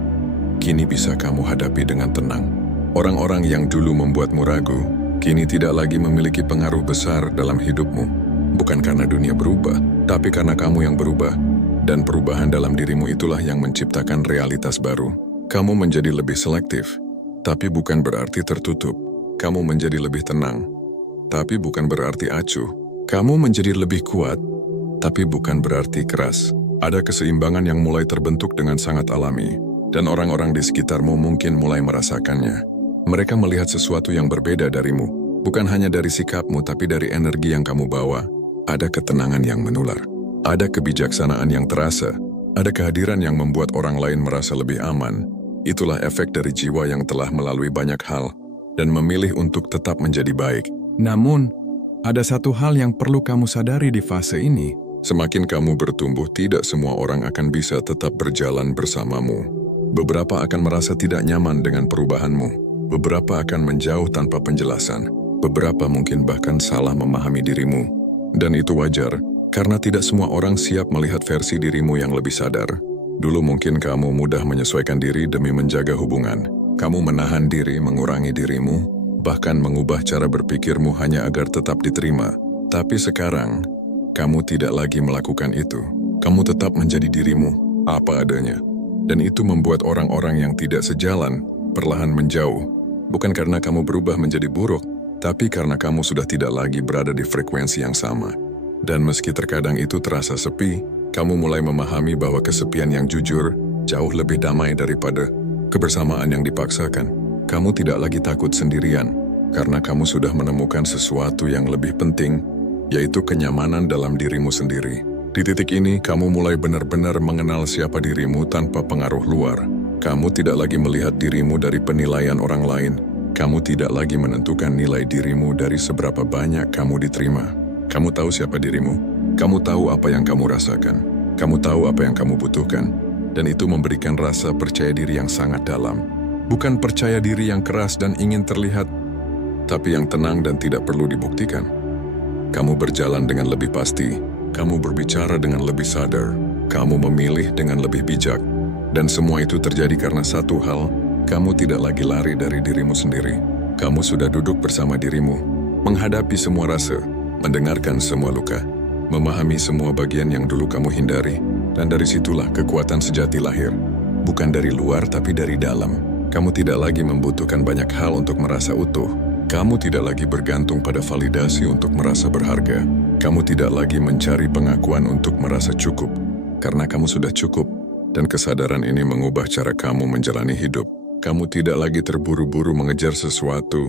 kini bisa kamu hadapi dengan tenang. Orang-orang yang dulu membuatmu ragu, kini tidak lagi memiliki pengaruh besar dalam hidupmu. Bukan karena dunia berubah, tapi karena kamu yang berubah. Dan perubahan dalam dirimu itulah yang menciptakan realitas baru. Kamu menjadi lebih selektif, tapi bukan berarti tertutup. Kamu menjadi lebih tenang, tapi bukan berarti acuh. Kamu menjadi lebih kuat, tapi bukan berarti keras. Ada keseimbangan yang mulai terbentuk dengan sangat alami, dan orang-orang di sekitarmu mungkin mulai merasakannya. Mereka melihat sesuatu yang berbeda darimu, bukan hanya dari sikapmu, tapi dari energi yang kamu bawa. Ada ketenangan yang menular, ada kebijaksanaan yang terasa, ada kehadiran yang membuat orang lain merasa lebih aman. Itulah efek dari jiwa yang telah melalui banyak hal dan memilih untuk tetap menjadi baik. Namun, Ada satu hal yang perlu kamu sadari di fase ini. Semakin kamu bertumbuh, tidak semua orang akan bisa tetap berjalan bersamamu. Beberapa akan merasa tidak nyaman dengan perubahanmu. Beberapa akan menjauh tanpa penjelasan. Beberapa mungkin bahkan salah memahami dirimu. Dan itu wajar, karena tidak semua orang siap melihat versi dirimu yang lebih sadar. Dulu mungkin kamu mudah menyesuaikan diri demi menjaga hubungan. Kamu menahan diri, mengurangi dirimu, bahkan mengubah cara berpikirmu hanya agar tetap diterima. Tapi sekarang, kamu tidak lagi melakukan itu. Kamu tetap menjadi dirimu, apa adanya. Dan itu membuat orang-orang yang tidak sejalan perlahan menjauh. Bukan karena kamu berubah menjadi buruk, tapi karena kamu sudah tidak lagi berada di frekuensi yang sama. Dan meski terkadang itu terasa sepi, kamu mulai memahami bahwa kesepian yang jujur jauh lebih damai daripada kebersamaan yang dipaksakan. Kamu tidak lagi takut sendirian, karena kamu sudah menemukan sesuatu yang lebih penting, yaitu kenyamanan dalam dirimu sendiri. Di titik ini, kamu mulai benar-benar mengenal siapa dirimu tanpa pengaruh luar. Kamu tidak lagi melihat dirimu dari penilaian orang lain. Kamu tidak lagi menentukan nilai dirimu dari seberapa banyak kamu diterima. Kamu tahu siapa dirimu. Kamu tahu apa yang kamu rasakan. Kamu tahu apa yang kamu butuhkan. Dan itu memberikan rasa percaya diri yang sangat dalam. Bukan percaya diri yang keras dan ingin terlihat, tapi yang tenang dan tidak perlu dibuktikan. Kamu berjalan dengan lebih pasti, kamu berbicara dengan lebih sadar, kamu memilih dengan lebih bijak, dan semua itu terjadi karena satu hal, kamu tidak lagi lari dari dirimu sendiri. Kamu sudah duduk bersama dirimu, menghadapi semua rasa, mendengarkan semua luka, memahami semua bagian yang dulu kamu hindari, dan dari situlah kekuatan sejati lahir. Bukan dari luar tapi dari dalam. Kamu tidak lagi membutuhkan banyak hal untuk merasa utuh. Kamu tidak lagi bergantung pada validasi untuk merasa berharga. Kamu tidak lagi mencari pengakuan untuk merasa cukup, karena kamu sudah cukup. Dan kesadaran ini mengubah cara kamu menjalani hidup. Kamu tidak lagi terburu-buru mengejar sesuatu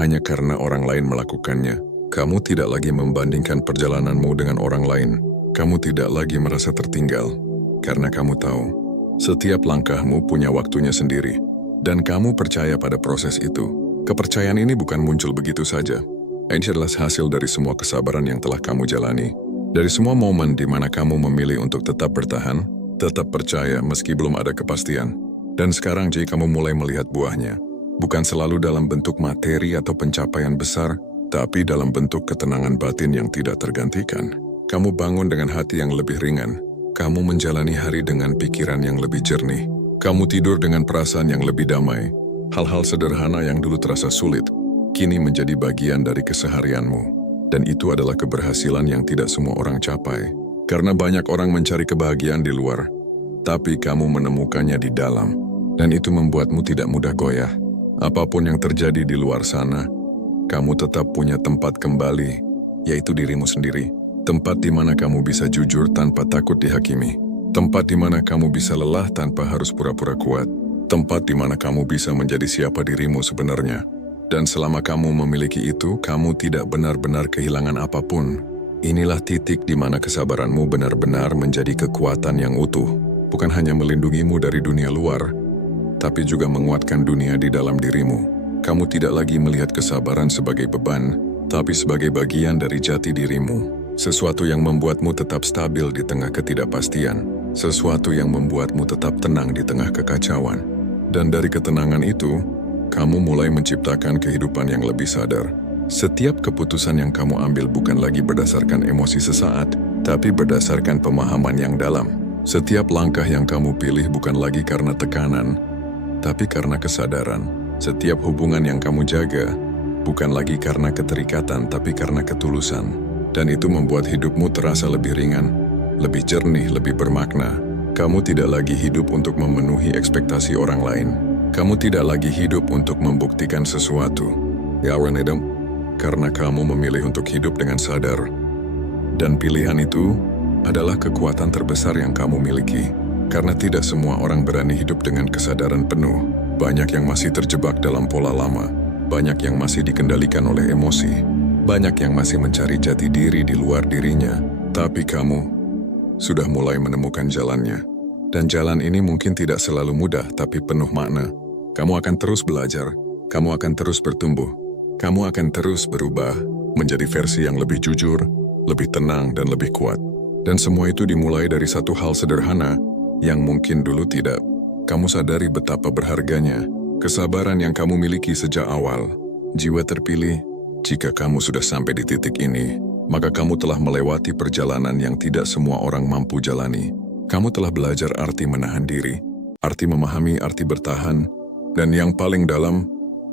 hanya karena orang lain melakukannya. Kamu tidak lagi membandingkan perjalananmu dengan orang lain. Kamu tidak lagi merasa tertinggal, karena kamu tahu setiap langkahmu punya waktunya sendiri. Dan kamu percaya pada proses itu. Kepercayaan ini bukan muncul begitu saja. Ini adalah hasil dari semua kesabaran yang telah kamu jalani. Dari semua momen di mana kamu memilih untuk tetap bertahan, tetap percaya meski belum ada kepastian. Dan sekarang jika kamu mulai melihat buahnya, bukan selalu dalam bentuk materi atau pencapaian besar, tapi dalam bentuk ketenangan batin yang tidak tergantikan. Kamu bangun dengan hati yang lebih ringan. Kamu menjalani hari dengan pikiran yang lebih jernih. Kamu tidur dengan perasaan yang lebih damai. Hal-hal sederhana yang dulu terasa sulit, kini menjadi bagian dari keseharianmu. Dan itu adalah keberhasilan yang tidak semua orang capai. Karena banyak orang mencari kebahagiaan di luar, tapi kamu menemukannya di dalam. Dan itu membuatmu tidak mudah goyah. Apapun yang terjadi di luar sana, kamu tetap punya tempat kembali, yaitu dirimu sendiri. Tempat di mana kamu bisa jujur tanpa takut dihakimi. Tempat di mana kamu bisa lelah tanpa harus pura-pura kuat. Tempat di mana kamu bisa menjadi siapa dirimu sebenarnya. Dan selama kamu memiliki itu, kamu tidak benar-benar kehilangan apapun. Inilah titik di mana kesabaranmu benar-benar menjadi kekuatan yang utuh. Bukan hanya melindungimu dari dunia luar, tapi juga menguatkan dunia di dalam dirimu. Kamu tidak lagi melihat kesabaran sebagai beban, tapi sebagai bagian dari jati dirimu. Sesuatu yang membuatmu tetap stabil di tengah ketidakpastian. Sesuatu yang membuatmu tetap tenang di tengah kekacauan. Dan dari ketenangan itu, kamu mulai menciptakan kehidupan yang lebih sadar. Setiap keputusan yang kamu ambil bukan lagi berdasarkan emosi sesaat, tapi berdasarkan pemahaman yang dalam. Setiap langkah yang kamu pilih bukan lagi karena tekanan, tapi karena kesadaran. Setiap hubungan yang kamu jaga bukan lagi karena keterikatan, tapi karena ketulusan. Dan itu membuat hidupmu terasa lebih ringan, lebih jernih, lebih bermakna. Kamu tidak lagi hidup untuk memenuhi ekspektasi orang lain. Kamu tidak lagi hidup untuk membuktikan sesuatu. Ya, karena kamu memilih untuk hidup dengan sadar. Dan pilihan itu adalah kekuatan terbesar yang kamu miliki. Karena tidak semua orang berani hidup dengan kesadaran penuh. Banyak yang masih terjebak dalam pola lama. Banyak yang masih dikendalikan oleh emosi. Banyak yang masih mencari jati diri di luar dirinya. Tapi kamu sudah mulai menemukan jalannya. Dan jalan ini mungkin tidak selalu mudah, tapi penuh makna. Kamu akan terus belajar, kamu akan terus bertumbuh, kamu akan terus berubah, menjadi versi yang lebih jujur, lebih tenang, dan lebih kuat. Dan semua itu dimulai dari satu hal sederhana yang mungkin dulu tidak. Kamu sadari betapa berharganya kesabaran yang kamu miliki sejak awal. Jiwa terpilih, jika kamu sudah sampai di titik ini, maka kamu telah melewati perjalanan yang tidak semua orang mampu jalani. Kamu telah belajar arti menahan diri, arti memahami, arti bertahan, dan yang paling dalam,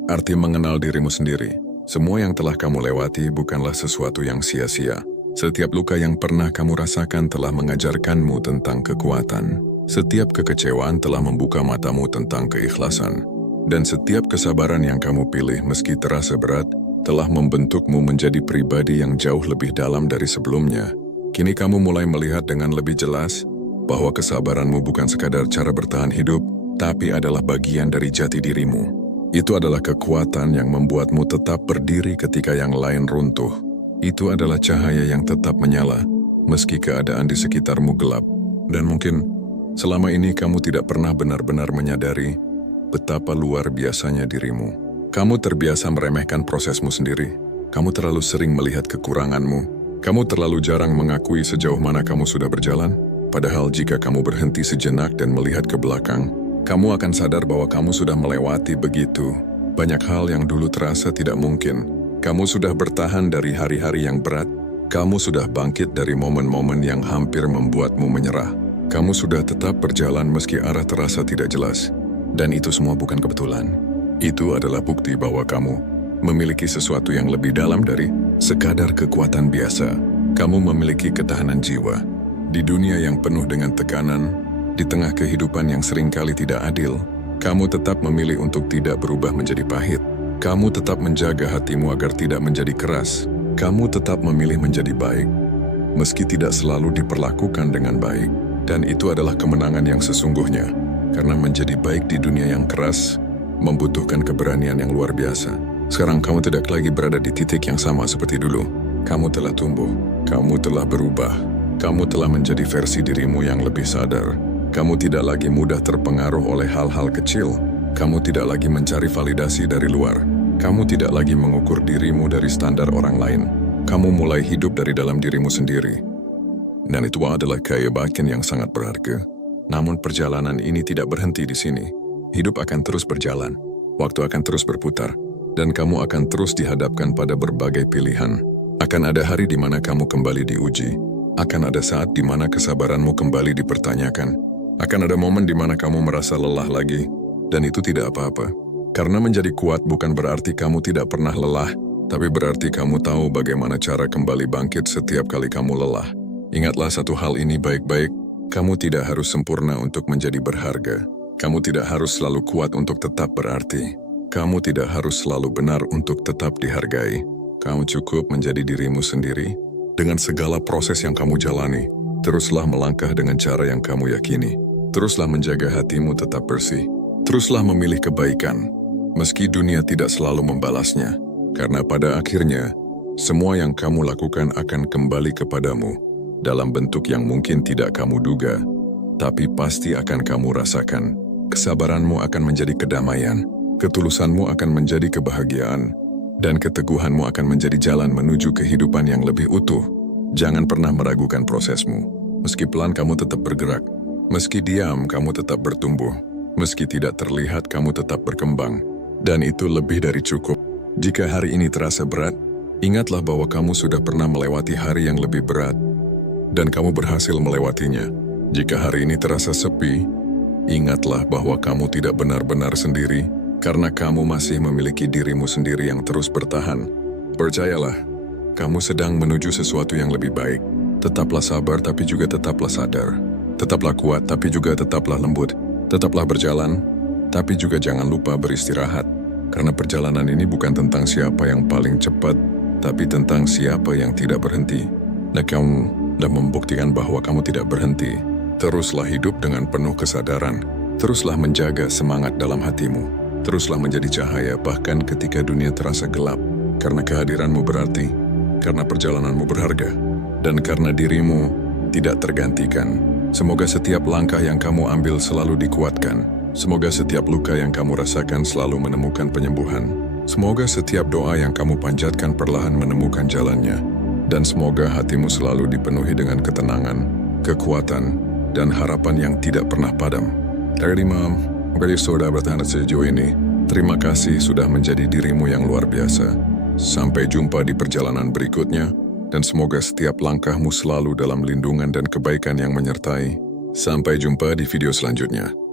arti mengenal dirimu sendiri. Semua yang telah kamu lewati bukanlah sesuatu yang sia-sia. Setiap luka yang pernah kamu rasakan telah mengajarkanmu tentang kekuatan. Setiap kekecewaan telah membuka matamu tentang keikhlasan. Dan setiap kesabaran yang kamu pilih meski terasa berat, telah membentukmu menjadi pribadi yang jauh lebih dalam dari sebelumnya. Kini kamu mulai melihat dengan lebih jelas bahwa kesabaranmu bukan sekadar cara bertahan hidup, tapi adalah bagian dari jati dirimu. Itu adalah kekuatan yang membuatmu tetap berdiri ketika yang lain runtuh. Itu adalah cahaya yang tetap menyala, meski keadaan di sekitarmu gelap. Dan mungkin selama ini kamu tidak pernah benar-benar menyadari betapa luar biasanya dirimu. Kamu terbiasa meremehkan prosesmu sendiri. Kamu terlalu sering melihat kekuranganmu. Kamu terlalu jarang mengakui sejauh mana kamu sudah berjalan. Padahal jika kamu berhenti sejenak dan melihat ke belakang, kamu akan sadar bahwa kamu sudah melewati begitu banyak hal yang dulu terasa tidak mungkin. Kamu sudah bertahan dari hari-hari yang berat. Kamu sudah bangkit dari momen-momen yang hampir membuatmu menyerah. Kamu sudah tetap berjalan meski arah terasa tidak jelas. Dan itu semua bukan kebetulan. Itu adalah bukti bahwa kamu memiliki sesuatu yang lebih dalam dari sekadar kekuatan biasa. Kamu memiliki ketahanan jiwa. Di dunia yang penuh dengan tekanan, di tengah kehidupan yang seringkali tidak adil, kamu tetap memilih untuk tidak berubah menjadi pahit. Kamu tetap menjaga hatimu agar tidak menjadi keras. Kamu tetap memilih menjadi baik, meski tidak selalu diperlakukan dengan baik. Dan itu adalah kemenangan yang sesungguhnya, karena menjadi baik di dunia yang keras membutuhkan keberanian yang luar biasa. Sekarang kamu tidak lagi berada di titik yang sama seperti dulu. Kamu telah tumbuh, kamu telah berubah, kamu telah menjadi versi dirimu yang lebih sadar. Kamu tidak lagi mudah terpengaruh oleh hal-hal kecil. Kamu tidak lagi mencari validasi dari luar. Kamu tidak lagi mengukur dirimu dari standar orang lain. Kamu mulai hidup dari dalam dirimu sendiri. Dan itu adalah keyakinan yang sangat berharga. Namun perjalanan ini tidak berhenti di sini. Hidup akan terus berjalan. Waktu akan terus berputar. Dan kamu akan terus dihadapkan pada berbagai pilihan. Akan ada hari di mana kamu kembali diuji. Akan ada saat di mana kesabaranmu kembali dipertanyakan. Akan ada momen di mana kamu merasa lelah lagi. Dan itu tidak apa-apa. Karena menjadi kuat bukan berarti kamu tidak pernah lelah, tapi berarti kamu tahu bagaimana cara kembali bangkit setiap kali kamu lelah. Ingatlah satu hal ini baik-baik, kamu tidak harus sempurna untuk menjadi berharga. Kamu tidak harus selalu kuat untuk tetap berarti. Kamu tidak harus selalu benar untuk tetap dihargai. Kamu cukup menjadi dirimu sendiri. Dengan segala proses yang kamu jalani, teruslah melangkah dengan cara yang kamu yakini. Teruslah menjaga hatimu tetap bersih. Teruslah memilih kebaikan, meski dunia tidak selalu membalasnya. Karena pada akhirnya, semua yang kamu lakukan akan kembali kepadamu dalam bentuk yang mungkin tidak kamu duga, tapi pasti akan kamu rasakan. Kesabaranmu akan menjadi kedamaian, ketulusanmu akan menjadi kebahagiaan, dan keteguhanmu akan menjadi jalan menuju kehidupan yang lebih utuh. Jangan pernah meragukan prosesmu. Meski pelan kamu tetap bergerak, meski diam kamu tetap bertumbuh. Meski tidak terlihat, kamu tetap berkembang. Dan itu lebih dari cukup. Jika hari ini terasa berat, ingatlah bahwa kamu sudah pernah melewati hari yang lebih berat. Dan kamu berhasil melewatinya. Jika hari ini terasa sepi, ingatlah bahwa kamu tidak benar-benar sendiri, karena kamu masih memiliki dirimu sendiri yang terus bertahan. Percayalah, kamu sedang menuju sesuatu yang lebih baik. Tetaplah sabar, tapi juga tetaplah sadar. Tetaplah kuat, tapi juga tetaplah lembut. Tetaplah berjalan, tapi juga jangan lupa beristirahat. Karena perjalanan ini bukan tentang siapa yang paling cepat, tapi tentang siapa yang tidak berhenti. Dan kamu sudah membuktikan bahwa kamu tidak berhenti. Teruslah hidup dengan penuh kesadaran. Teruslah menjaga semangat dalam hatimu. Teruslah menjadi cahaya bahkan ketika dunia terasa gelap. Karena kehadiranmu berarti, karena perjalananmu berharga, dan karena dirimu tidak tergantikan. Semoga setiap langkah yang kamu ambil selalu dikuatkan. Semoga setiap luka yang kamu rasakan selalu menemukan penyembuhan. Semoga setiap doa yang kamu panjatkan perlahan menemukan jalannya, dan semoga hatimu selalu dipenuhi dengan ketenangan, kekuatan, dan harapan yang tidak pernah padam. Dari Imam, semoga sudah bertahan sejauh ini. Terima kasih sudah menjadi dirimu yang luar biasa. Sampai jumpa di perjalanan berikutnya, dan semoga setiap langkahmu selalu dalam lindungan dan kebaikan yang menyertai. Sampai jumpa di video selanjutnya.